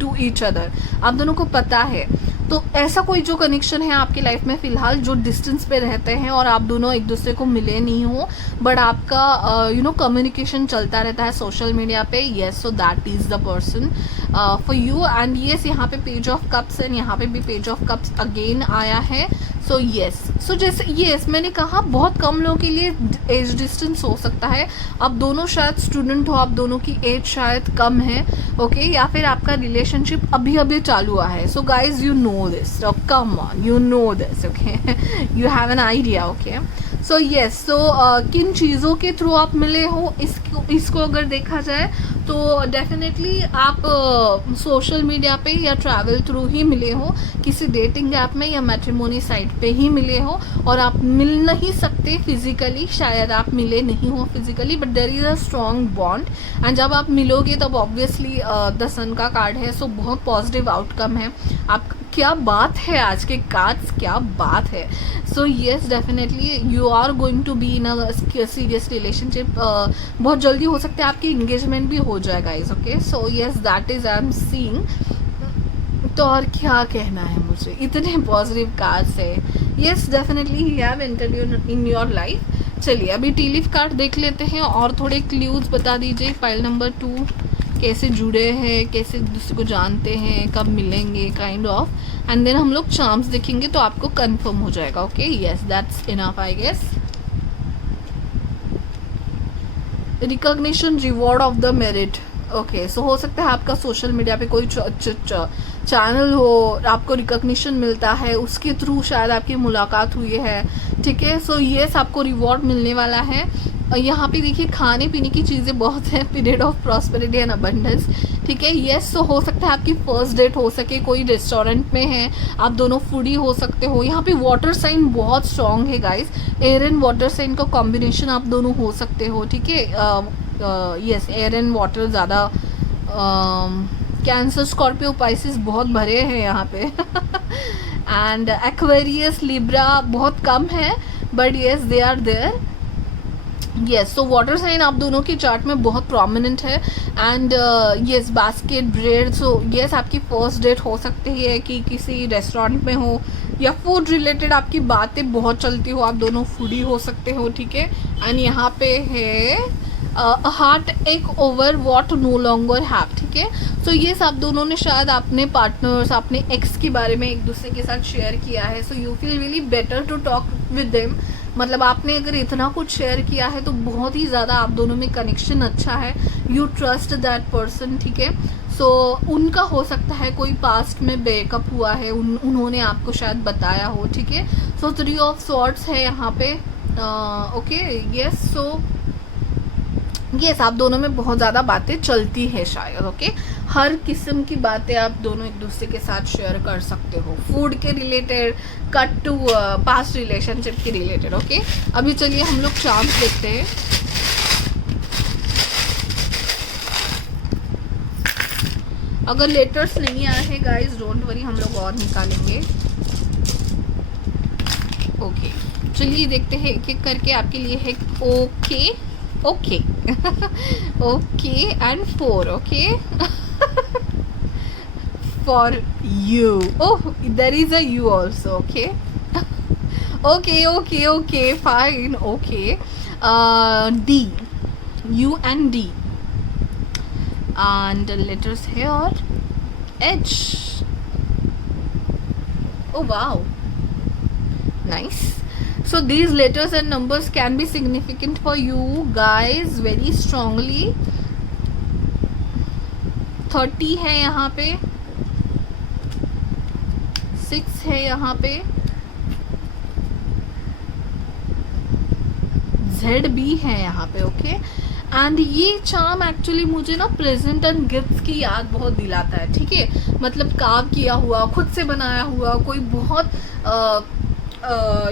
to each other, आप दोनों को पता है। तो ऐसा कोई जो कनेक्शन है आपकी लाइफ में फिलहाल जो डिस्टेंस पे रहते हैं और आप दोनों एक दूसरे को मिले नहीं हो, बट आपका कम्युनिकेशन चलता रहता है सोशल मीडिया पे, yes, so that is the person for you. And yes, यहाँ पे पेज ऑफ कप्स एंड यहाँ पे भी पेज ऑफ कप्स अगेन आया है। सो येस, सो जैसे येस मैंने कहा, बहुत कम लोगों के लिए एज डिस्टेंस हो सकता है। आप दोनों शायद स्टूडेंट हो, आप दोनों की एज शायद कम है, ओके, या फिर आपका रिलेशनशिप अभी अभी चालू हुआ है। So guys, you know this, come on, you know this, okay, you have an idea, okay. So yes, so किन चीज़ों के थ्रू आप मिले हो, इसको अगर देखा जाए तो डेफिनेटली आप सोशल मीडिया पे या ट्रैवल थ्रू ही मिले हो, किसी डेटिंग ऐप में या मैट्रिमोनी साइट पे ही मिले हो, और आप मिल नहीं सकते फिजिकली, शायद आप मिले नहीं हो physically, but there is a strong bond. And जब आप मिलोगे तब ऑब्वियसली द सन का कार्ड है, सो बहुत पॉजिटिव आउटकम है। आप क्या बात है, आज के कार्ड्स क्या बात है। So yes, definitely you are going to be in a serious relationship. बहुत जल्दी हो सकता है आपकी इंगेजमेंट भी हो जाएगा इस, okay. So yes, that is I am seeing. तो और क्या कहना है मुझे, इतने पॉजिटिव कार्ड्स है। Yes, definitely he have entered in your life. चलिए अभी टी लीफ कार्ड देख लेते हैं और थोड़े क्लूज बता दीजिए। फाइल नंबर 2 कैसे जुड़े हैं, कैसे दूसरे को जानते हैं, कब मिलेंगे, काइंड ऑफ, एंड देन हम लोग चार्म्स देखेंगे तो आपको कंफर्म हो जाएगा, okay. Yes, that's enough I guess. Recognition, reward of the merit, okay. So हो सकता है आपका सोशल मीडिया पे कोई चैनल हो, आपको रिकॉग्निशन मिलता है, उसके थ्रू शायद आपकी मुलाकात हुई है, ठीक है। सो येस, आपको रिवॉर्ड मिलने वाला है। यहाँ पे देखिए खाने पीने की चीज़ें बहुत हैं, period of prosperity and abundance, ठीक है। येस, सो हो सकता है आपकी फर्स्ट डेट हो सके, कोई रेस्टोरेंट में है, आप दोनों फूडी हो सकते हो। यहाँ पे वाटर साइन बहुत स्ट्रॉन्ग है guys, air and water sign का कॉम्बिनेशन आप दोनों हो सकते हो, ठीक है। येस, एयर एंड वाटर ज़्यादा, कैंसर, स्कॉर्पियो, पाइसिस बहुत भरे हैं यहाँ पे एंड एक्वेरियस, लिब्रा बहुत कम है, but yes they are there. Yes, so water sign आप दोनों की चार्ट में बहुत प्रोमिनेंट है। And yes, basket, bread, so yes आपकी फर्स्ट डेट हो सकती है कि किसी रेस्टोरेंट में हो, या फूड रिलेटेड आपकी बातें बहुत चलती हो, आप दोनों फूडी हो सकते हो, ठीक है। एंड यहाँ पे है हार्ट एक over what no longer have, ठीक है। सो ये आप दोनों ने शायद अपने पार्टनर्स, अपने एक्स के बारे में एक दूसरे के साथ शेयर किया है। So you feel really better to talk with them. मतलब आपने अगर इतना कुछ शेयर किया है तो बहुत ही ज़्यादा आप दोनों में कनेक्शन अच्छा है। यू ट्रस्ट दैट पर्सन, ठीक है। सो उनका हो सकता है कोई पास्ट में ब्रेकअप हुआ है, उन्होंने आपको शायद बताया हो, ठीक है। सो 3 ऑफ स्वॉर्ड्स है यहाँ पे। Okay, yes. सो यस, आप दोनों में बहुत ज़्यादा बातें चलती है शायद, ओके। हर किस्म की बातें आप दोनों एक दूसरे के साथ शेयर कर सकते हो, फूड के related, cut to past relationship के रिलेटेड, ओके। अभी चलिए हम लोग चांस देखते हैं। अगर लेटर्स नहीं आए हैं गाइस, डोंट वरी, हम लोग और निकालेंगे। ओके, चलिए देखते हैं एक एक करके। आपके लिए है okay, okay, okay and 4, okay. For you. Oh, there is a you also, okay. Okay, okay, okay, fine, okay. D, U and D, and the letters here, H. Oh wow, nice. So these letters and numbers can be significant for you guys very strongly. 30 है यहाँ पे, 6 है यहाँ पे, ZB है यहाँ पे, okay. And ये चार्म एक्चुअली मुझे ना प्रेजेंट एंड गिफ्ट्स की याद बहुत दिलाता है, ठीक है। मतलब कार्व किया हुआ, खुद से बनाया हुआ, कोई बहुत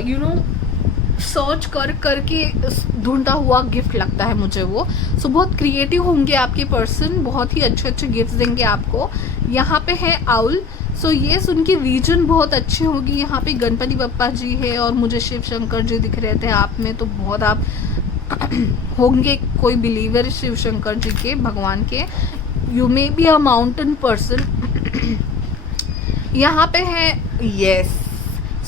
यू नो सर्च करके ढूंढा हुआ गिफ्ट लगता है मुझे वो। सो बहुत क्रिएटिव होंगे आपके पर्सन, बहुत ही अच्छे अच्छे गिफ्ट्स देंगे आपको। यहाँ पे है आउल। सो यस, उनकी विजन बहुत अच्छी होगी। यहाँ पे गणपति बप्पा जी है और मुझे शिव शंकर जी दिख रहे थे आप में, तो बहुत आप होंगे कोई बिलीवर शिव शंकर जी के, भगवान के। You may be a mountain person. यहाँ पे है yes.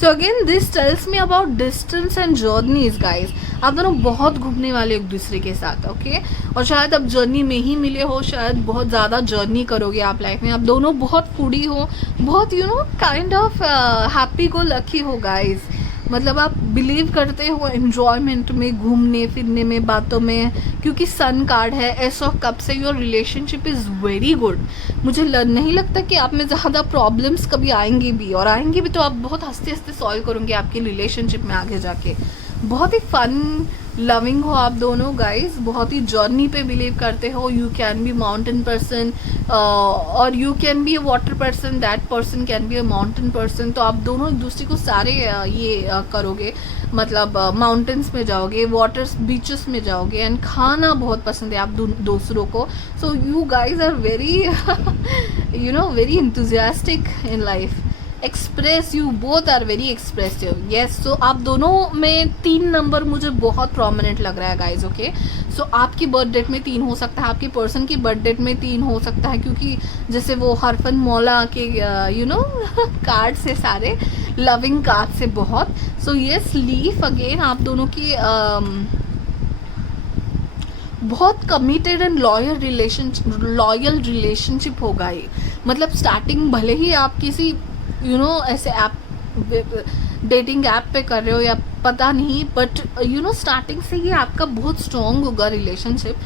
So again this tells me about distance and journeys guys. आप दोनों बहुत घूमने वाले एक दूसरे के साथ, ओके। और शायद अब जर्नी में ही मिले हो, शायद बहुत ज़्यादा जर्नी करोगे आप लाइफ में। आप दोनों बहुत फूडी हो, बहुत you know kind of happy go lucky हो गाइज। मतलब आप बिलीव करते हो एन्जॉयमेंट में, घूमने फिरने में, बातों में, क्योंकि सन कार्ड है, एस ऑफ कप से। Your relationship is very good. मुझे नहीं लगता कि आप में ज़्यादा प्रॉब्लम्स कभी आएंगी भी, और आएंगी भी तो आप बहुत हंसते हंसते सॉल्व करोगे आपके रिलेशनशिप में आगे जाके। बहुत ही फन लविंग हो आप दोनों गाइज, बहुत ही जर्नी पे बिलीव करते हो। You can be mountain person or you can be a water person, that person can be a mountain person. तो आप दोनों एक दूसरे को सारे करोगे, मतलब माउंटेन्स में जाओगे, वाटर्स बीचेस में जाओगे, एंड खाना बहुत पसंद है आप दूसरों को। So you guys are very you know very enthusiastic in life. Express, you both are very expressive, yes. So आप दोनों में 3 नंबर मुझे बहुत प्रोमिनेंट लग रहा है गाइज, ओके। सो आपकी बर्थ डेट में 3 हो सकता है, आपके पर्सन की बर्थ डेट में 3 हो सकता है, क्योंकि जैसे वो हरफन मौला के यू नो कार्ड से, सारे लविंग कार्ड से बहुत। सो यस, लीफ अगेन आप दोनों की बहुत कमिटेड एंड लॉयल रिलेशनशिप होगा ये। मतलब स्टार्टिंग भले ही आप किसी यू नो ऐसे ऐप, डेटिंग ऐप पे कर रहे हो या पता नहीं, बट यू नो स्टार्टिंग से ही आपका बहुत स्ट्रॉन्ग होगा रिलेशनशिप।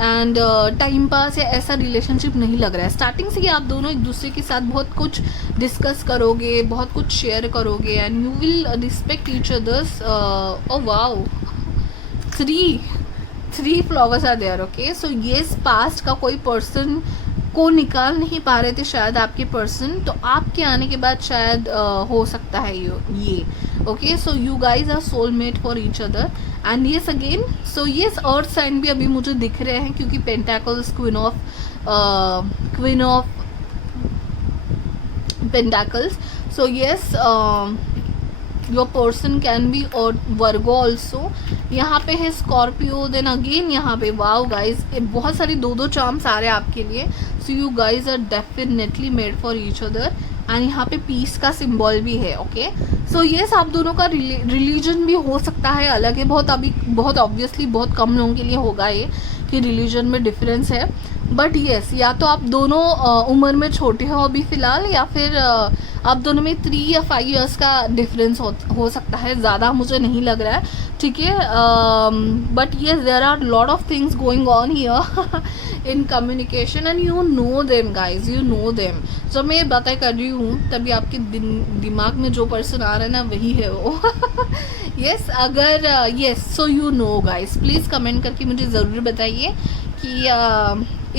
एंड टाइम पास या ऐसा रिलेशनशिप नहीं लग रहा है। स्टार्टिंग से ही आप दोनों एक दूसरे के साथ बहुत कुछ डिस्कस करोगे, बहुत कुछ शेयर करोगे, and you will respect each others. Oh wow, 3 flowers are there, okay. So ये पास्ट का कोई पर्सन को निकाल नहीं पा रहे थे शायद आपके पर्सन, तो आपके आने के बाद शायद हो सकता है ये, okay. So you guys are soulmate for each other. And yes again, so yes earth sign भी अभी मुझे दिख रहे हैं, क्योंकि pentacles, queen of pentacles. So yes, your person can be और वर्गो ऑल्सो। यहाँ पे है स्कॉर्पियो। देन अगेन यहाँ पे वाओ गाइज, बहुत सारी 2-2 चार्म्स आ रहे हैं आपके लिए। So you guys are definitely made for each other. And यहाँ पे पीस का सिंबल भी है, ओके। सो येस, आप दोनों का रिलीजन भी हो सकता है अलग है, बहुत अभी बहुत ऑब्वियसली बहुत कम लोगों के लिए होगा ये, आपके रिलीजन में डिफरेंस है, बट येस या तो आप दोनों उम्र में छोटे हो अभी फ़िलहाल, या फिर आप दोनों में 3 या 5 इयर्स का डिफरेंस हो सकता है, ज़्यादा मुझे नहीं लग रहा है, ठीक है। But yes there are lot of things going on here in communication and you know them guys, you know them. जब मैं ये बातें कर रही हूँ तभी आपके दिमाग में जो पर्सन आ रहा है ना वही है वो यस अगर yes so you know guys, please comment करके मुझे ज़रूर बताइए कि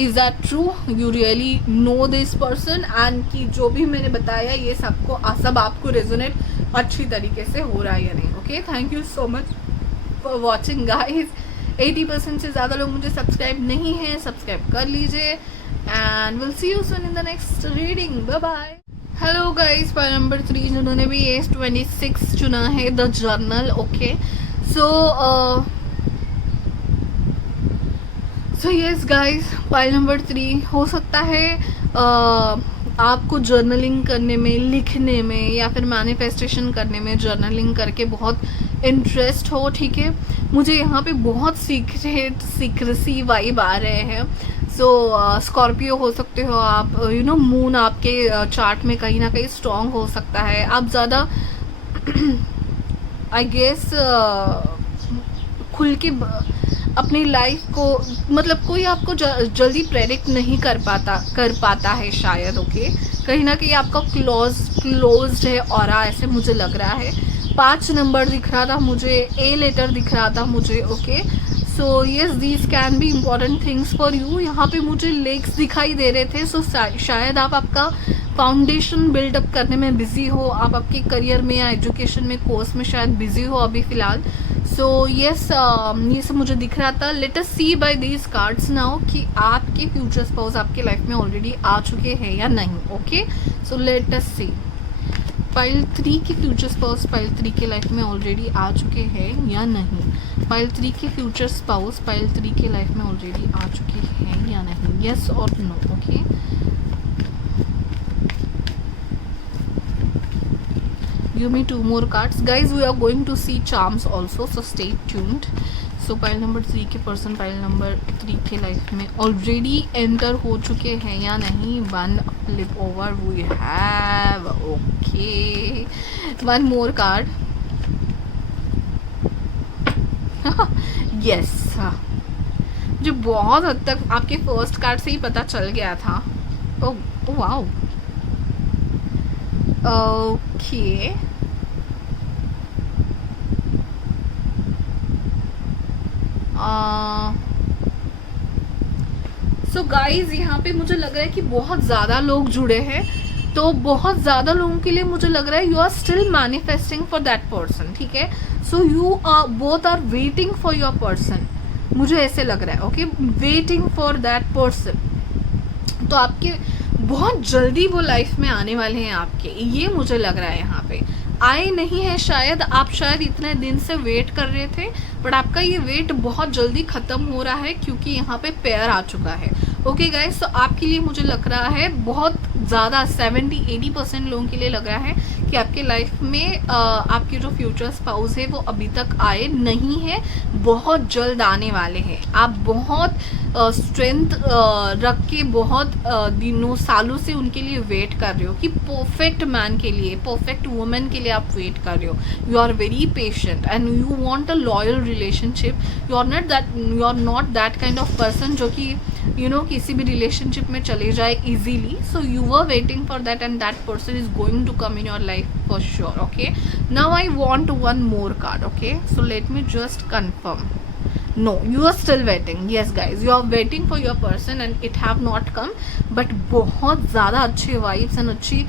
is that true, you really know this person, and कि जो भी मैंने बताया ये सब आपको रेजोनेट अच्छी तरीके से हो रहा है या नहीं। Okay, thank you so much for watching guys. 80% से ज़्यादा लोग मुझे सब्सक्राइब नहीं हैं, सब्सक्राइब कर लीजिए and will see you soon in the next reading. Bye bye. Hello guys, pile number 3 जिन्होंने भी एज 26 चुना है, the journal. Okay, so yes guys, pile number 3 हो सकता है आपको जर्नलिंग करने में, लिखने में या फिर मैनिफेस्टेशन करने में जर्नलिंग करके बहुत इंटरेस्ट हो, ठीक है। मुझे यहाँ पे बहुत सीक्रेसी वाइब आ रहे हैं। सो स्कॉर्पियो हो सकते हो आप, यू नो मून आपके चार्ट में कहीं ना कहीं स्ट्रॉन्ग हो सकता है। आप ज़्यादा आई गेस खुल के अपनी लाइफ को, मतलब कोई आपको जल्दी प्रेडिक्ट नहीं कर पाता है शायद। ओके, कहीं ना कहीं आपका क्लोज्ड है ऑरा, ऐसे मुझे लग रहा है। 5 नंबर दिख रहा था मुझे, ए लेटर दिख रहा था मुझे। Okay, so yes these can be important things for you. यहाँ पे मुझे लेग्स दिखाई दे रहे थे, सो शायद आप आपका फाउंडेशन बिल्डअप करने में बिजी हो, आप आपके करियर में या एजुकेशन में, कोर्स में शायद बिजी हो अभी फ़िलहाल। सो यस ये सब मुझे दिख रहा था। Let us see by these cards now कि आपके फ्यूचर स्पाउस आपके लाइफ में ऑलरेडी आ चुके हैं या नहीं। Okay, so let us see. Pile 3 के फ्यूचर स्पाउस पाइल 3 के लाइफ में ऑलरेडी आ चुके हैं या नहीं। पाइल 3 के फ्यूचर स्पाउस पाइल 3 के लाइफ में ऑलरेडी आ चुके हैं या नहीं, येस और no. Okay, give me 2 more cards guys, we are going to see charms also, so stay tuned। so pile number 3 के पर्सन पाइल नंबर 3 के लाइफ में ऑलरेडी एंटर हो चुके हैं या नहीं। 1 flip over we have। okay, 1 more card। yes, जो बहुत हद तक आपके फर्स्ट कार्ड से ही पता चल गया था। oh wow, okay so guys, यहाँ पे मुझे लग रहा है कि बहुत ज़्यादा लोग जुड़े हैं, तो बहुत ज़्यादा लोगों के लिए मुझे लग रहा है you are still manifesting for that person, ठीक है। So you are both are waiting for your person, मुझे ऐसे लग रहा है। Okay, waiting for that person, तो आपके बहुत जल्दी वो लाइफ में आने वाले हैं आपके, ये मुझे लग रहा है। यहाँ पे आए नहीं है शायद, आप शायद इतने दिन से वेट कर रहे थे, बट आपका ये वेट बहुत जल्दी ख़त्म हो रहा है क्योंकि यहाँ पे पेयर आ चुका है। ओके गाइस, तो आपके लिए मुझे लग रहा है बहुत ज़्यादा 70-80% लोगों के लिए लग रहा है कि आपके लाइफ में आपके जो फ्यूचर स्पाउस है वो अभी तक आए नहीं है, बहुत जल्द आने वाले हैं। आप बहुत स्ट्रेंथ रख के बहुत दिनों सालों से उनके लिए वेट कर रहे हो कि परफेक्ट मैन के लिए, परफेक्ट वुमेन के लिए आप वेट कर रहे हो। You are very patient and you want a loyal relationship. You are not that kind of person जो कि यू नो किसी भी रिलेशनशिप में चले जाए easily. So you are waiting for that and that person is going to come in your life for sure. Okay, now I want 1 more card। Okay, so let me just confirm। no, you are still waiting। yes guys, you are waiting for your person and it have not come, but बहुत ज़्यादा अच्छे vibes and अच्छी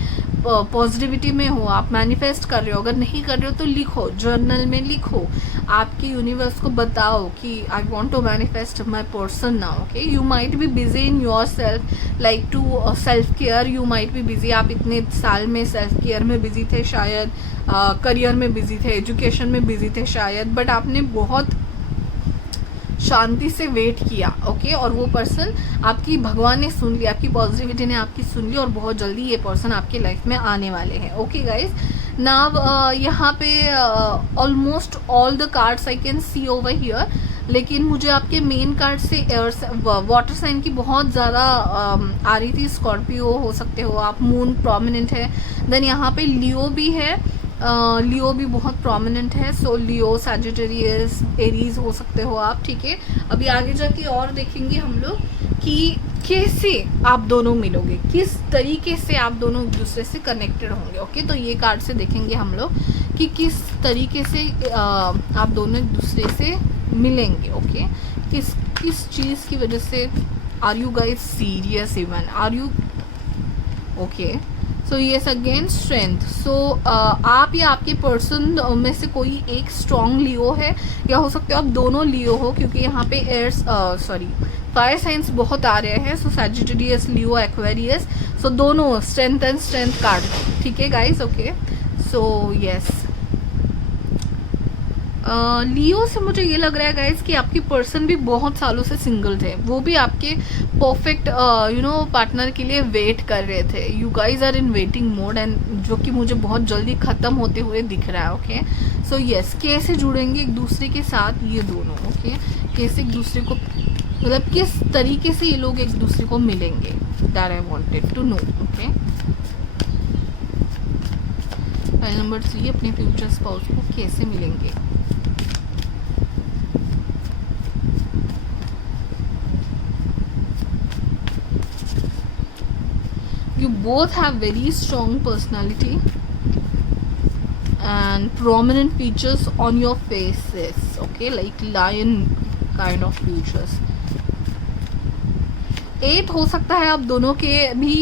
positivity में हो, आप manifest कर रहे हो। अगर नहीं कर रहे हो तो लिखो, जर्नल में लिखो, आपके यूनिवर्स को बताओ कि I want to manifest my person now. Okay, you might be busy in your self, like to self care you might be busy. आप इतने साल में सेल्फ केयर में बिजी थे शायद, करियर में बिजी थे, एजुकेशन में बिजी थे शायद, बट आपने बहुत शांति से वेट किया। ओके, और वो पर्सन आपकी, भगवान ने सुन लिया, आपकी पॉजिटिविटी ने आपकी सुन ली और बहुत जल्दी ये पर्सन आपके लाइफ में आने वाले हैं। ओके गाइज, नाउ यहाँ पे almost all the cards I can see over here लेकिन मुझे आपके मेन कार्ड से वाटर साइन की बहुत ज़्यादा आ रही थी। स्कॉर्पियो हो सकते हो आप, मून प्रोमिनेंट है, देन यहाँ पे लियो भी है, लियो भी बहुत प्रोमिनेंट है। सो लियो, सैजिटेरियस, एरीज हो सकते हो आप, ठीक है। अभी आगे जाके और देखेंगे हम लोग कि कैसे आप दोनों मिलोगे, किस तरीके से आप दोनों एक दूसरे से कनेक्टेड होंगे। ओके, तो ये कार्ड से देखेंगे हम लोग कि किस तरीके से आप दोनों एक दूसरे से मिलेंगे। ओके, किस किस चीज़ की वजह से, are you guys serious, even are you okay. So yes, again strength. So आप या आपके पर्सन में से कोई एक स्ट्रॉन्ग लियो है, या हो सकते हो आप दोनों लियो हो, क्योंकि यहाँ पे एयर्स फायर साइंस बहुत आ रहे हैं। सो सैजिटेरियस, लियो, एक्वेरियस, सो दोनों स्ट्रेंथ एंड स्ट्रेंथ कार्ड, ठीक है गाइज। ओके, सो यस, लियो से मुझे ये लग रहा है गाइज कि आपकी पर्सन भी बहुत सालों से सिंगल थे, वो भी आपके परफेक्ट पार्टनर के लिए वेट कर रहे थे। You guys are in waiting mode, and जो कि मुझे बहुत जल्दी ख़त्म होते हुए दिख रहा है। ओके, सो यस, कैसे जुड़ेंगे एक दूसरे के साथ ये दोनों। ओके, कैसे एक दूसरे को, मतलब किस तरीके से ये लोग एक दूसरे को मिलेंगे, that I wanted to know. Okay, file number 3, अपने फ्यूचर स्पाउस को कैसे मिलेंगे। You both have very strong personality and prominent features on your faces. Okay, like lion kind of features. 8 हो सकता है आप दोनों के भी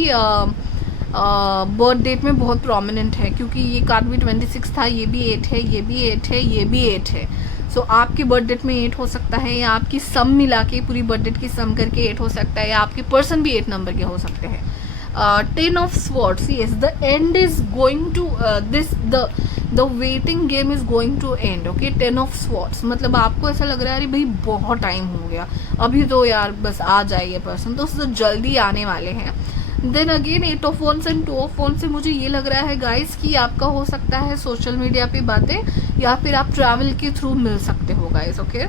बर्थ डेट में बहुत प्रोमिनेंट है, क्योंकि ये कार्ड भी 26 था, ये भी 8 है, ये भी 8 है, ये भी 8 है। सो आपकी बर्थ डेट में 8 हो सकता है, या आपकी सम मिला के पूरी बर्थ डेट की सम करके 8 हो सकता है, या आपके पर्सन भी 8 नंबर के हो सकते हैं। 10 of swords, yes, the end is going to the waiting game is going to end. Okay, 10 of swords, मतलब आपको ऐसा लग रहा है अरे भाई बहुत टाइम हो गया, अभी तो यार बस आ जाए ये पर्सन, तो उससे जल्दी आने वाले हैं। Then again 8 of wands and 2 of wands से मुझे ये लग रहा है गाइस कि आपका हो सकता है सोशल मीडिया पे बातें, या फिर आप ट्रैवल के थ्रू मिल सकते हो गाइस। ओके,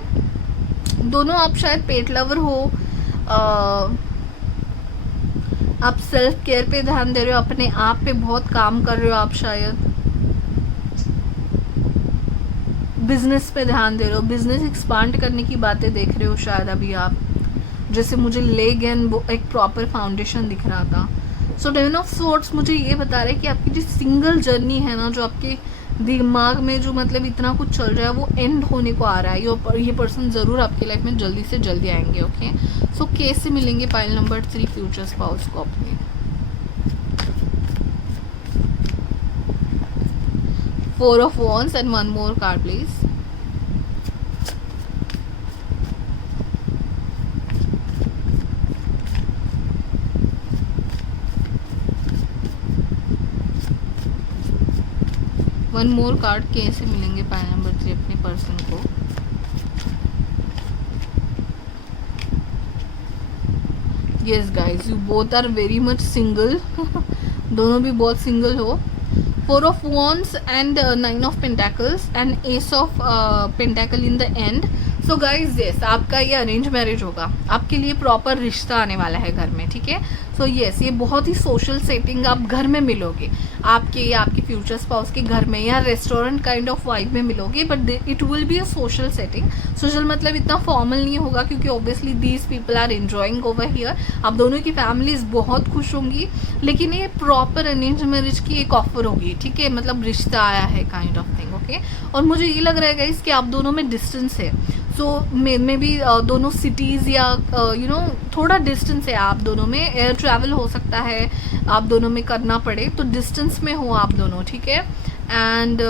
दोनों आप शायद पेट लवर हो, आप सेल्फ केयर पे ध्यान दे रहे हो, अपने आप पे बहुत काम कर रहे हो, आप शायद बिजनेस पे ध्यान दे रहे हो, बिजनेस एक्सपांड करने की बातें देख रहे हो शायद अभी आप, जैसे मुझे लेग एंड वो एक प्रॉपर फाउंडेशन दिख रहा था। सो 10 ऑफ स्वॉर्ड्स मुझे ये बता रहा है कि आपकी जो सिंगल जर्नी है ना, जो आपके दिमाग में जो मतलब इतना कुछ चल रहा है, वो एंड होने को आ रहा है। ये पर्सन ज़रूर आपकी लाइफ में जल्दी से जल्दी आएंगे। ओके, सो कैसे मिलेंगे पाइल नंबर 3 फ्यूचर स्पाउस को अपने। 4 of wands and one more card please. One more card, कैसे मिलेंगे पाइल नंबर 3 अपने पर्सन को। Yes guys, you both are very much single दोनों भी बहुत सिंगल हो। 4 of wands and 9 of pentacles and ace of pentacle in the end. So guys yes, आपका ये अरेंज मैरिज होगा, आपके लिए प्रॉपर रिश्ता आने वाला है घर में, ठीक है। सो यस, ये बहुत ही सोशल सेटिंग, आप घर में मिलोगे, आपके या आपके फ्यूचर स्पाउस के घर में, या रेस्टोरेंट काइंड ऑफ वाइब में मिलोगे, but it will be a social setting. Social मतलब इतना फॉर्मल नहीं होगा, क्योंकि obviously these people are enjoying over here. आप दोनों की फैमिलीज बहुत खुश होंगी, लेकिन ये प्रॉपर अरेंज मैरिज की एक ऑफर होगी, ठीक है, मतलब रिश्ता आया है काइंड ऑफ थिंग। ओके, और मुझे ये लग रहा है गाइस कि आप दोनों में डिस्टेंस है। सो मे भी दोनों सिटीज़ या थोड़ा डिस्टेंस है आप दोनों में, एयर ट्रैवल हो सकता है आप दोनों में करना पड़े, तो डिस्टेंस में हो आप दोनों, ठीक है। एंड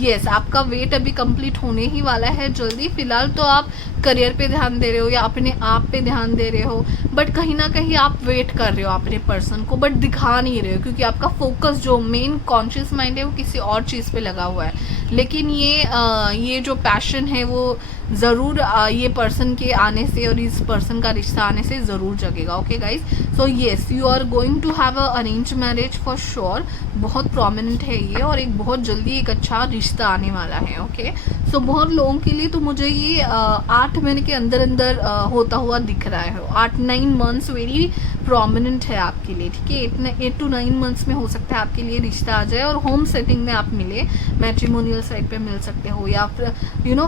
यस, आपका वेट अभी कंप्लीट होने ही वाला है जल्दी। फिलहाल तो आप करियर पे ध्यान दे रहे हो या अपने आप पे ध्यान दे रहे हो, बट कहीं ना कहीं आप वेट कर रहे हो अपने पर्सन को, बट दिखा नहीं रहे हो, क्योंकि आपका फोकस जो मेन कॉन्शियस माइंड है वो किसी और चीज़ पे लगा हुआ है। लेकिन ये जो पैशन है वो ज़रूर ये पर्सन के आने से और इस पर्सन का रिश्ता आने से ज़रूर जगेगा. Okay guys, so yes, you are going to have a arrange marriage for sure. बहुत प्रोमिनेंट है ये, और एक बहुत जल्दी एक अच्छा रिश्ता आने वाला है. ओके, सो बहुत लोगों के लिए तो मुझे ये 8 महीने के अंदर अंदर होता हुआ दिख रहा है. 8-9 मंथ्स वेरी प्रोमिनेंट है आपके लिए. ठीक है, 8 to 9 मंथ्स में हो सकता है आपके लिए रिश्ता आ जाए और होम सेटिंग में आप मिले, मैट्रिमोनियल साइड पे मिल सकते हो, या फिर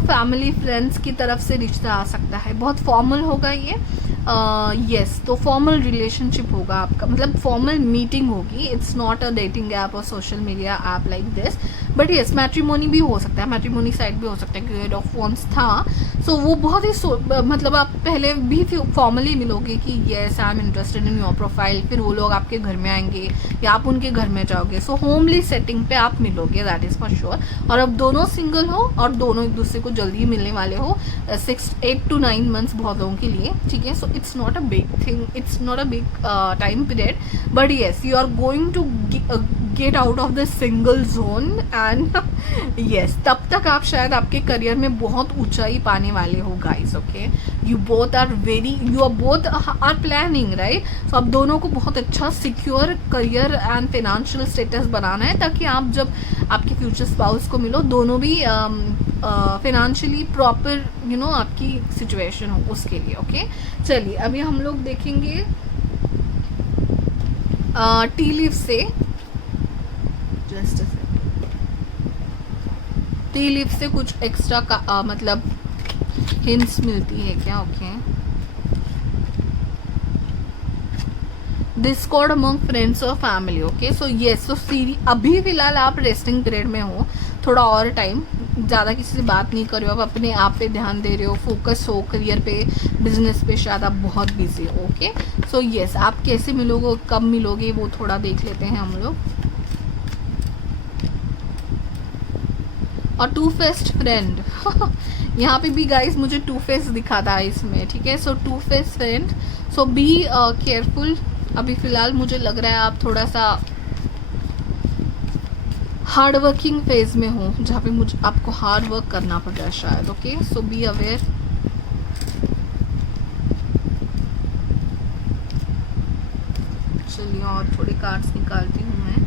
फैमिली फ्रेंड्स की तरफ से रिश्ता आ सकता है. बहुत फॉर्मल होगा ये. यस, तो फॉर्मल रिलेशनशिप होगा आपका, मतलब फॉर्मल मीटिंग होगी. It's not a dating app or social media app like this, but yes matrimony भी हो सकता है, मैट्रिमोनी साइड भी हो सकता है. क्रिएट ऑफ वॉन्स था, सो वो बहुत ही मतलब आप पहले भी फॉर्मली मिलोगे कि yes I am interested in your profile, फिर वो लोग आपके घर में आएंगे या आप उनके घर में जाओगे. सो होमली सेटिंग पे आप मिलोगे, दैट इज़ फॉर श्योर. और अब दोनों सिंगल हो और दोनों एक दूसरे को जल्दी मिलने वाले हो. 8 to 9 मंथ्स बहुत लोगों के लिए. ठीक है, so it's not a big thing, it's not a big time period, but yes you are going to get out of the single zone. And yes, तब तक आप शायद आपके करियर में बहुत ऊंचाई पाने वाले हो guys. Okay, you both are planning, right. So आप दोनों को बहुत अच्छा secure career and financial status बनाना है, ताकि आप जब आपके फ्यूचर स्पाउस को मिलो दोनों भी फाइनेंशियली प्रॉपर आपकी सिचुएशन हो उसके लिए. ओके, चलिए अभी हम लोग देखेंगे टी लीफ से, जस्ट टी लीफ से कुछ एक्स्ट्रा का मतलब हिंट्स मिलती है क्या. ओके, डिस्कॉर्ड अमंग फ्रेंड्स और फैमिली. ओके, सो येस, सो अभी फिलहाल आप रेस्टिंग पीरियड में हो, थोड़ा और टाइम, ज़्यादा किसी से बात नहीं कर रहे हो, आप अपने आप पे ध्यान दे रहे हो, फोकस हो करियर पे, बिजनेस पे, शायद आप बहुत बिजी हो. ओके, सो येस, आप कैसे मिलोगे, कब मिलोगे, वो थोड़ा देख लेते हैं हम लोग. और 2 फेस्ड फ्रेंड यहाँ पे भी गाइस मुझे 2 फेस दिखा था इसमें. ठीक है, सो 2 face friend, so be careful. अभी फ़िलहाल मुझे लग रहा है आप थोड़ा सा हार्ड वर्किंग फेज में हो, जहाँ पे मुझे आपको हार्ड वर्क करना पड़ रहा है शायद. Okay, so be aware. चलिए और थोड़े कार्ड्स निकालती हूँ मैं.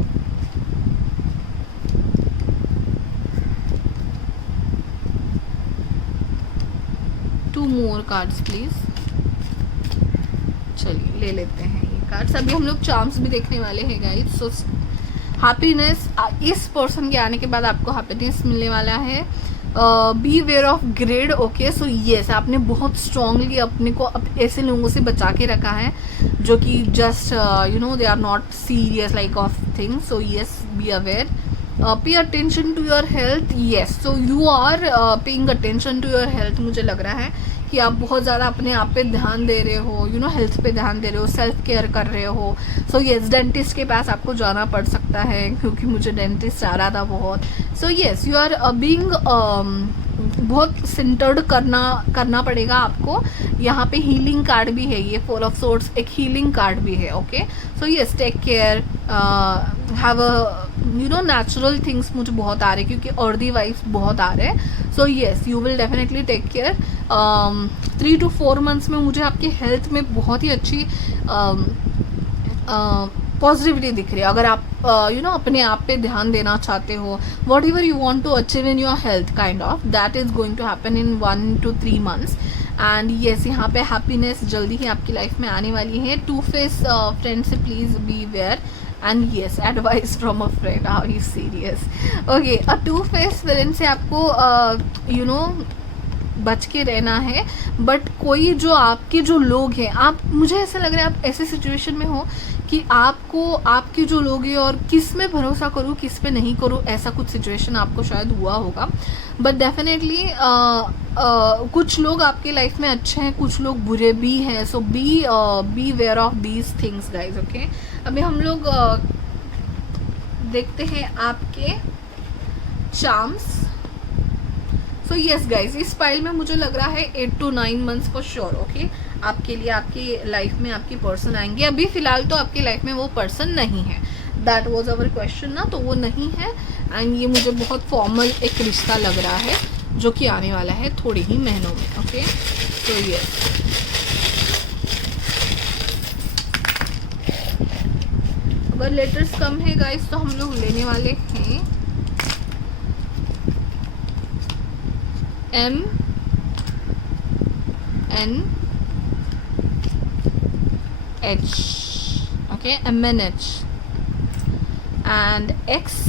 Two more cards please. चलिए ले लेते हैं ये कार्ड्स. अभी हम लोग चार्म्स भी देखने वाले हैं गाइस. सो हैप्पीनेस, इस पर्सन के आने के बाद आपको हैप्पीनेस मिलने वाला है. Beware of grade. Okay, so yes, आपने बहुत स्ट्रांगली अपने को ऐसे लोगों से बचा के रखा है जो कि just they are not serious like of things. So yes, be aware. Pay attention to your health. Yes, so you are paying attention to your health. मुझे लग रहा है कि आप बहुत ज़्यादा अपने आप पे ध्यान दे रहे हो, हेल्थ पे ध्यान दे रहे हो, सेल्फ केयर कर रहे हो. सो येस, डेंटिस्ट के पास आपको जाना पड़ सकता है, क्योंकि मुझे डेंटिस्ट आ रहा था बहुत. So yes, you are being बहुत सेंटर्ड करना पड़ेगा आपको. यहाँ पे हीलिंग कार्ड भी है, ये 4 ऑफ सोर्ड्स एक हीलिंग कार्ड भी है. Okay, so yes, take care, have a natural things मुझे बहुत आ रहे हैं, क्योंकि अर्दी वाइब्स बहुत आ रहे हैं. So yes, you will definitely take care. 3 to 4 months में मुझे आपकी हेल्थ में बहुत ही अच्छी पॉजिटिविटी दिख रही है. अगर आप अपने आप पे ध्यान देना चाहते हो, whatever you want to achieve in your health, kind of that is going to happen in 1 to 3 months. And yes, यहाँ पे हैप्पीनेस जल्दी ही आपकी लाइफ में आने वाली है. 2 फेस फ्रेंड से please beware. And yes, advice from a friend. Are you serious? Okay, 2 face friend से आपको बच के रहना है. बट कोई जो आपके जो लोग हैं, आप, मुझे ऐसा लग रहा है आप ऐसे सिचुएशन में हो कि आपको आपके जो लोग हैं, और किस में भरोसा करूँ किस पे नहीं करूँ, ऐसा कुछ सिचुएशन आपको शायद हुआ होगा. बट डेफिनेटली कुछ लोग आपके लाइफ में अच्छे हैं, कुछ लोग बुरे भी हैं. So beware of these things guys. Okay, अभी हम लोग देखते हैं आपके चार्म्स. सो येस गाइज, इस फाइल में मुझे लग रहा है 8 to 9 months for sure. Okay, आपके लिए आपकी लाइफ में आपकी पर्सन आएंगे. अभी फिलहाल तो आपकी लाइफ में वो पर्सन नहीं है, दैट वॉज अवर क्वेश्चन ना, तो वो नहीं है। एंड ये मुझे बहुत फॉर्मल एक रिश्ता लग रहा है जो कि आने वाला है थोड़े ही महीनों में। ओके, तो ये अगर लेटर्स कम है गाइस तो हम लोग लेने वाले हैं MNH okay, MNH and X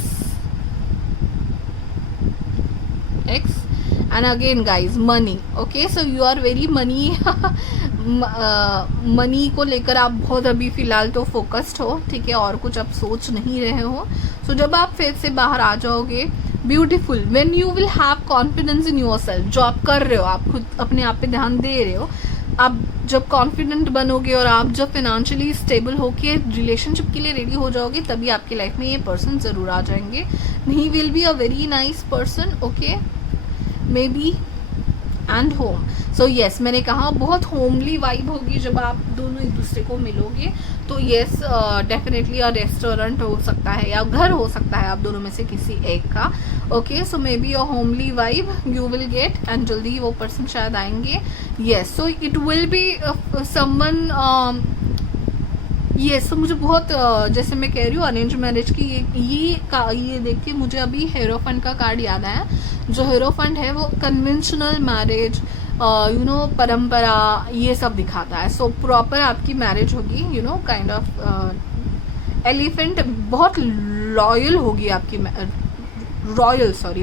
and again guys money. Okay, so you are very money money को लेकर आप बहुत अभी फ़िलहाल तो फोकस्ड हो, ठीक है, और कुछ आप सोच नहीं रहे हो। सो जब आप फेज से बाहर आ जाओगे, beautiful, when you will have confidence in yourself, जो आप कर रहे हो, आप खुद अपने आप पे ध्यान दे रहे हो, आप जब कॉन्फिडेंट बनोगे और आप जब फाइनेंशियली स्टेबल होके रिलेशनशिप के लिए रेडी हो जाओगे, तभी आपकी लाइफ में ये पर्सन ज़रूर आ जाएंगे। He will be a very nice person, okay, may be and home. So yes, मैंने कहा बहुत होमली वाइब होगी जब आप दोनों एक दूसरे को मिलोगे। तो येस, डेफिनेटली अ रेस्टोरेंट हो सकता है या घर हो सकता है, आप दोनों में से किसी एक का। Okay, so may be a homely vibe you will gate, and जल्दी वो पर्सन शायद आएंगे। Yes, so it will be someone, yes, तो मुझे बहुत जैसे मैं कह रही हूँ अरेंज मैरिज की ये देख के मुझे अभी हेरोफंड का कार्ड याद आया। जो हेरोफंड है वो कन्वेंशनल मैरिज, यू नो, परंपरा, ये सब दिखाता है। सो प्रॉपर आपकी मैरिज होगी, you know, kind of elephant, बहुत लॉयल होगी आपकी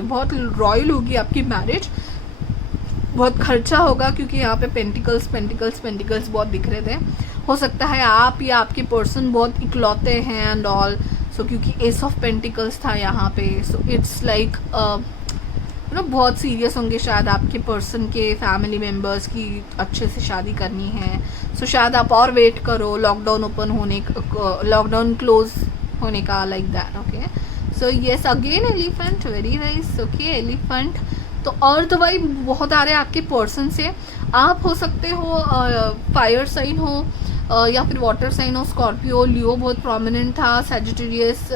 बहुत रॉयल होगी आपकी मैरिज। बहुत खर्चा होगा क्योंकि यहाँ पे पेंटिकल्स बहुत दिख रहे थे। हो सकता है आप या आपके पर्सन बहुत इकलौते हैं एंड ऑल, सो क्योंकि एस ऑफ पेंटिकल्स था यहाँ पे। So it's like you know बहुत सीरियस होंगे शायद आपके पर्सन के फैमिली मेम्बर्स की अच्छे से शादी करनी है। सो शायद आप और वेट करो लॉकडाउन क्लोज होने का, like that. Okay, so yes, again elephant, very nice. Okay, elephant, तो अर्थ वाइब बहुत आ रहे हैं आपके पर्सन से। आप हो सकते हो फायर साइन हो या फिर वाटर साइन हो, स्कॉर्पियो, लियो बहुत प्रोमिनेंट था, सैजिटेरियस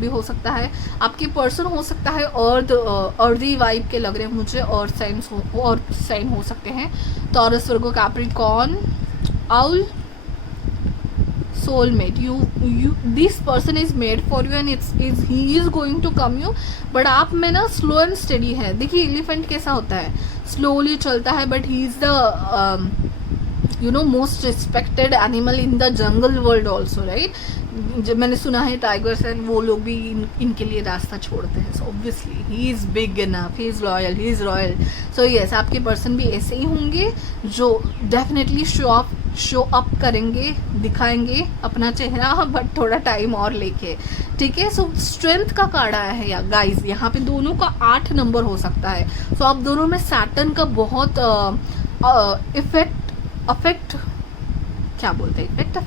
भी हो सकता है। आपके पर्सन हो सकता है अर्दी वाइब के लग रहे हैं मुझे, अर्थ साइन हो सकते हैं, taurus, Virgo, Capricorn, owl, soulmate. This person is made for you and he is going to come you, but आप में ना स्लो एंड स्टेडी है। देखिए एलिफेंट कैसा होता है, स्लोली चलता है, but he is the you know most respected animal in the jungle world also, right. जब मैंने सुना है टाइगर्स एंड वो लोग भी इनके लिए रास्ता छोड़ते हैं। So obviously he is big enough, he is loyal, he is royal. So yes, आपके पर्सन भी ऐसे ही होंगे जो डेफिनेटली शो अप करेंगे, दिखाएंगे अपना चेहरा, बट थोड़ा टाइम और लेके, ठीक है। सो स्ट्रेंथ का कार्ड आया है या गाइस, यहाँ पे दोनों का 8 नंबर हो सकता है। सो आप दोनों में सैटर्न का बहुत अफेक्ट क्या बोलते हैं, इफेक्ट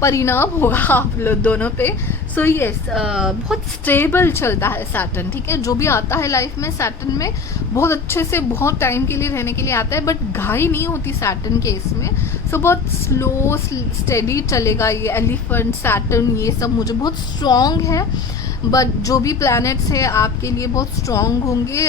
परिणाम होगा आप लोग दोनों पे। सो यस, बहुत स्टेबल चलता है सैटर्न, ठीक है। जो भी आता है लाइफ में सैटर्न में बहुत अच्छे से बहुत टाइम के लिए रहने के लिए आता है, बट घाई नहीं होती सैटर्न के इसमें। सो बहुत स्लो स्टेडी चलेगा ये एलिफेंट, सैटर्न, ये सब मुझे बहुत स्ट्रॉन्ग है। बट जो भी प्लैनेट्स है आपके लिए बहुत स्ट्रॉन्ग होंगे।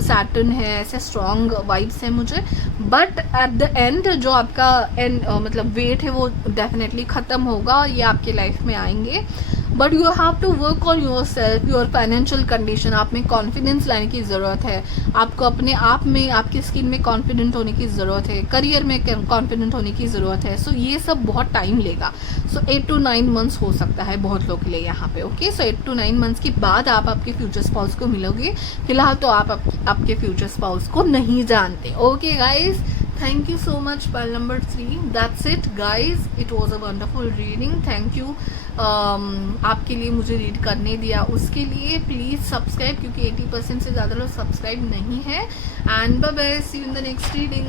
सैटर्न है, ऐसे स्ट्रॉन्ग वाइब्स है मुझे, बट एट द एंड जो आपका मतलब वेट है वो डेफिनेटली ख़त्म होगा, ये आपके लाइफ में आएंगे। But you have to work on yourself, your financial condition. आप में कॉन्फिडेंस लाने की ज़रूरत है, आपको अपने आप में, आपकी स्किन में कॉन्फिडेंट होने की ज़रूरत है, करियर में कॉन्फिडेंट होने की ज़रूरत है। सो ये सब बहुत टाइम लेगा। सो 8 to 9 मंथ्स हो सकता है बहुत लोग के लिए यहाँ पे। ओके, सो 8 to 9 मंथ्स के बाद आप आपके फ्यूचर स्पाउस को मिलोगे। फिलहाल तो आप आपके फ्यूचर स्पाउस को नहीं जानते। Okay guys, thank you so much, pile number 3. That's it guys, it was a wonderful reading. thank you आपके लिए मुझे रीड करने दिया उसके लिए। प्लीज़ सब्सक्राइब, क्योंकि 80% से ज़्यादा लोग सब्सक्राइब नहीं है। And bye bye, see you in the next reading.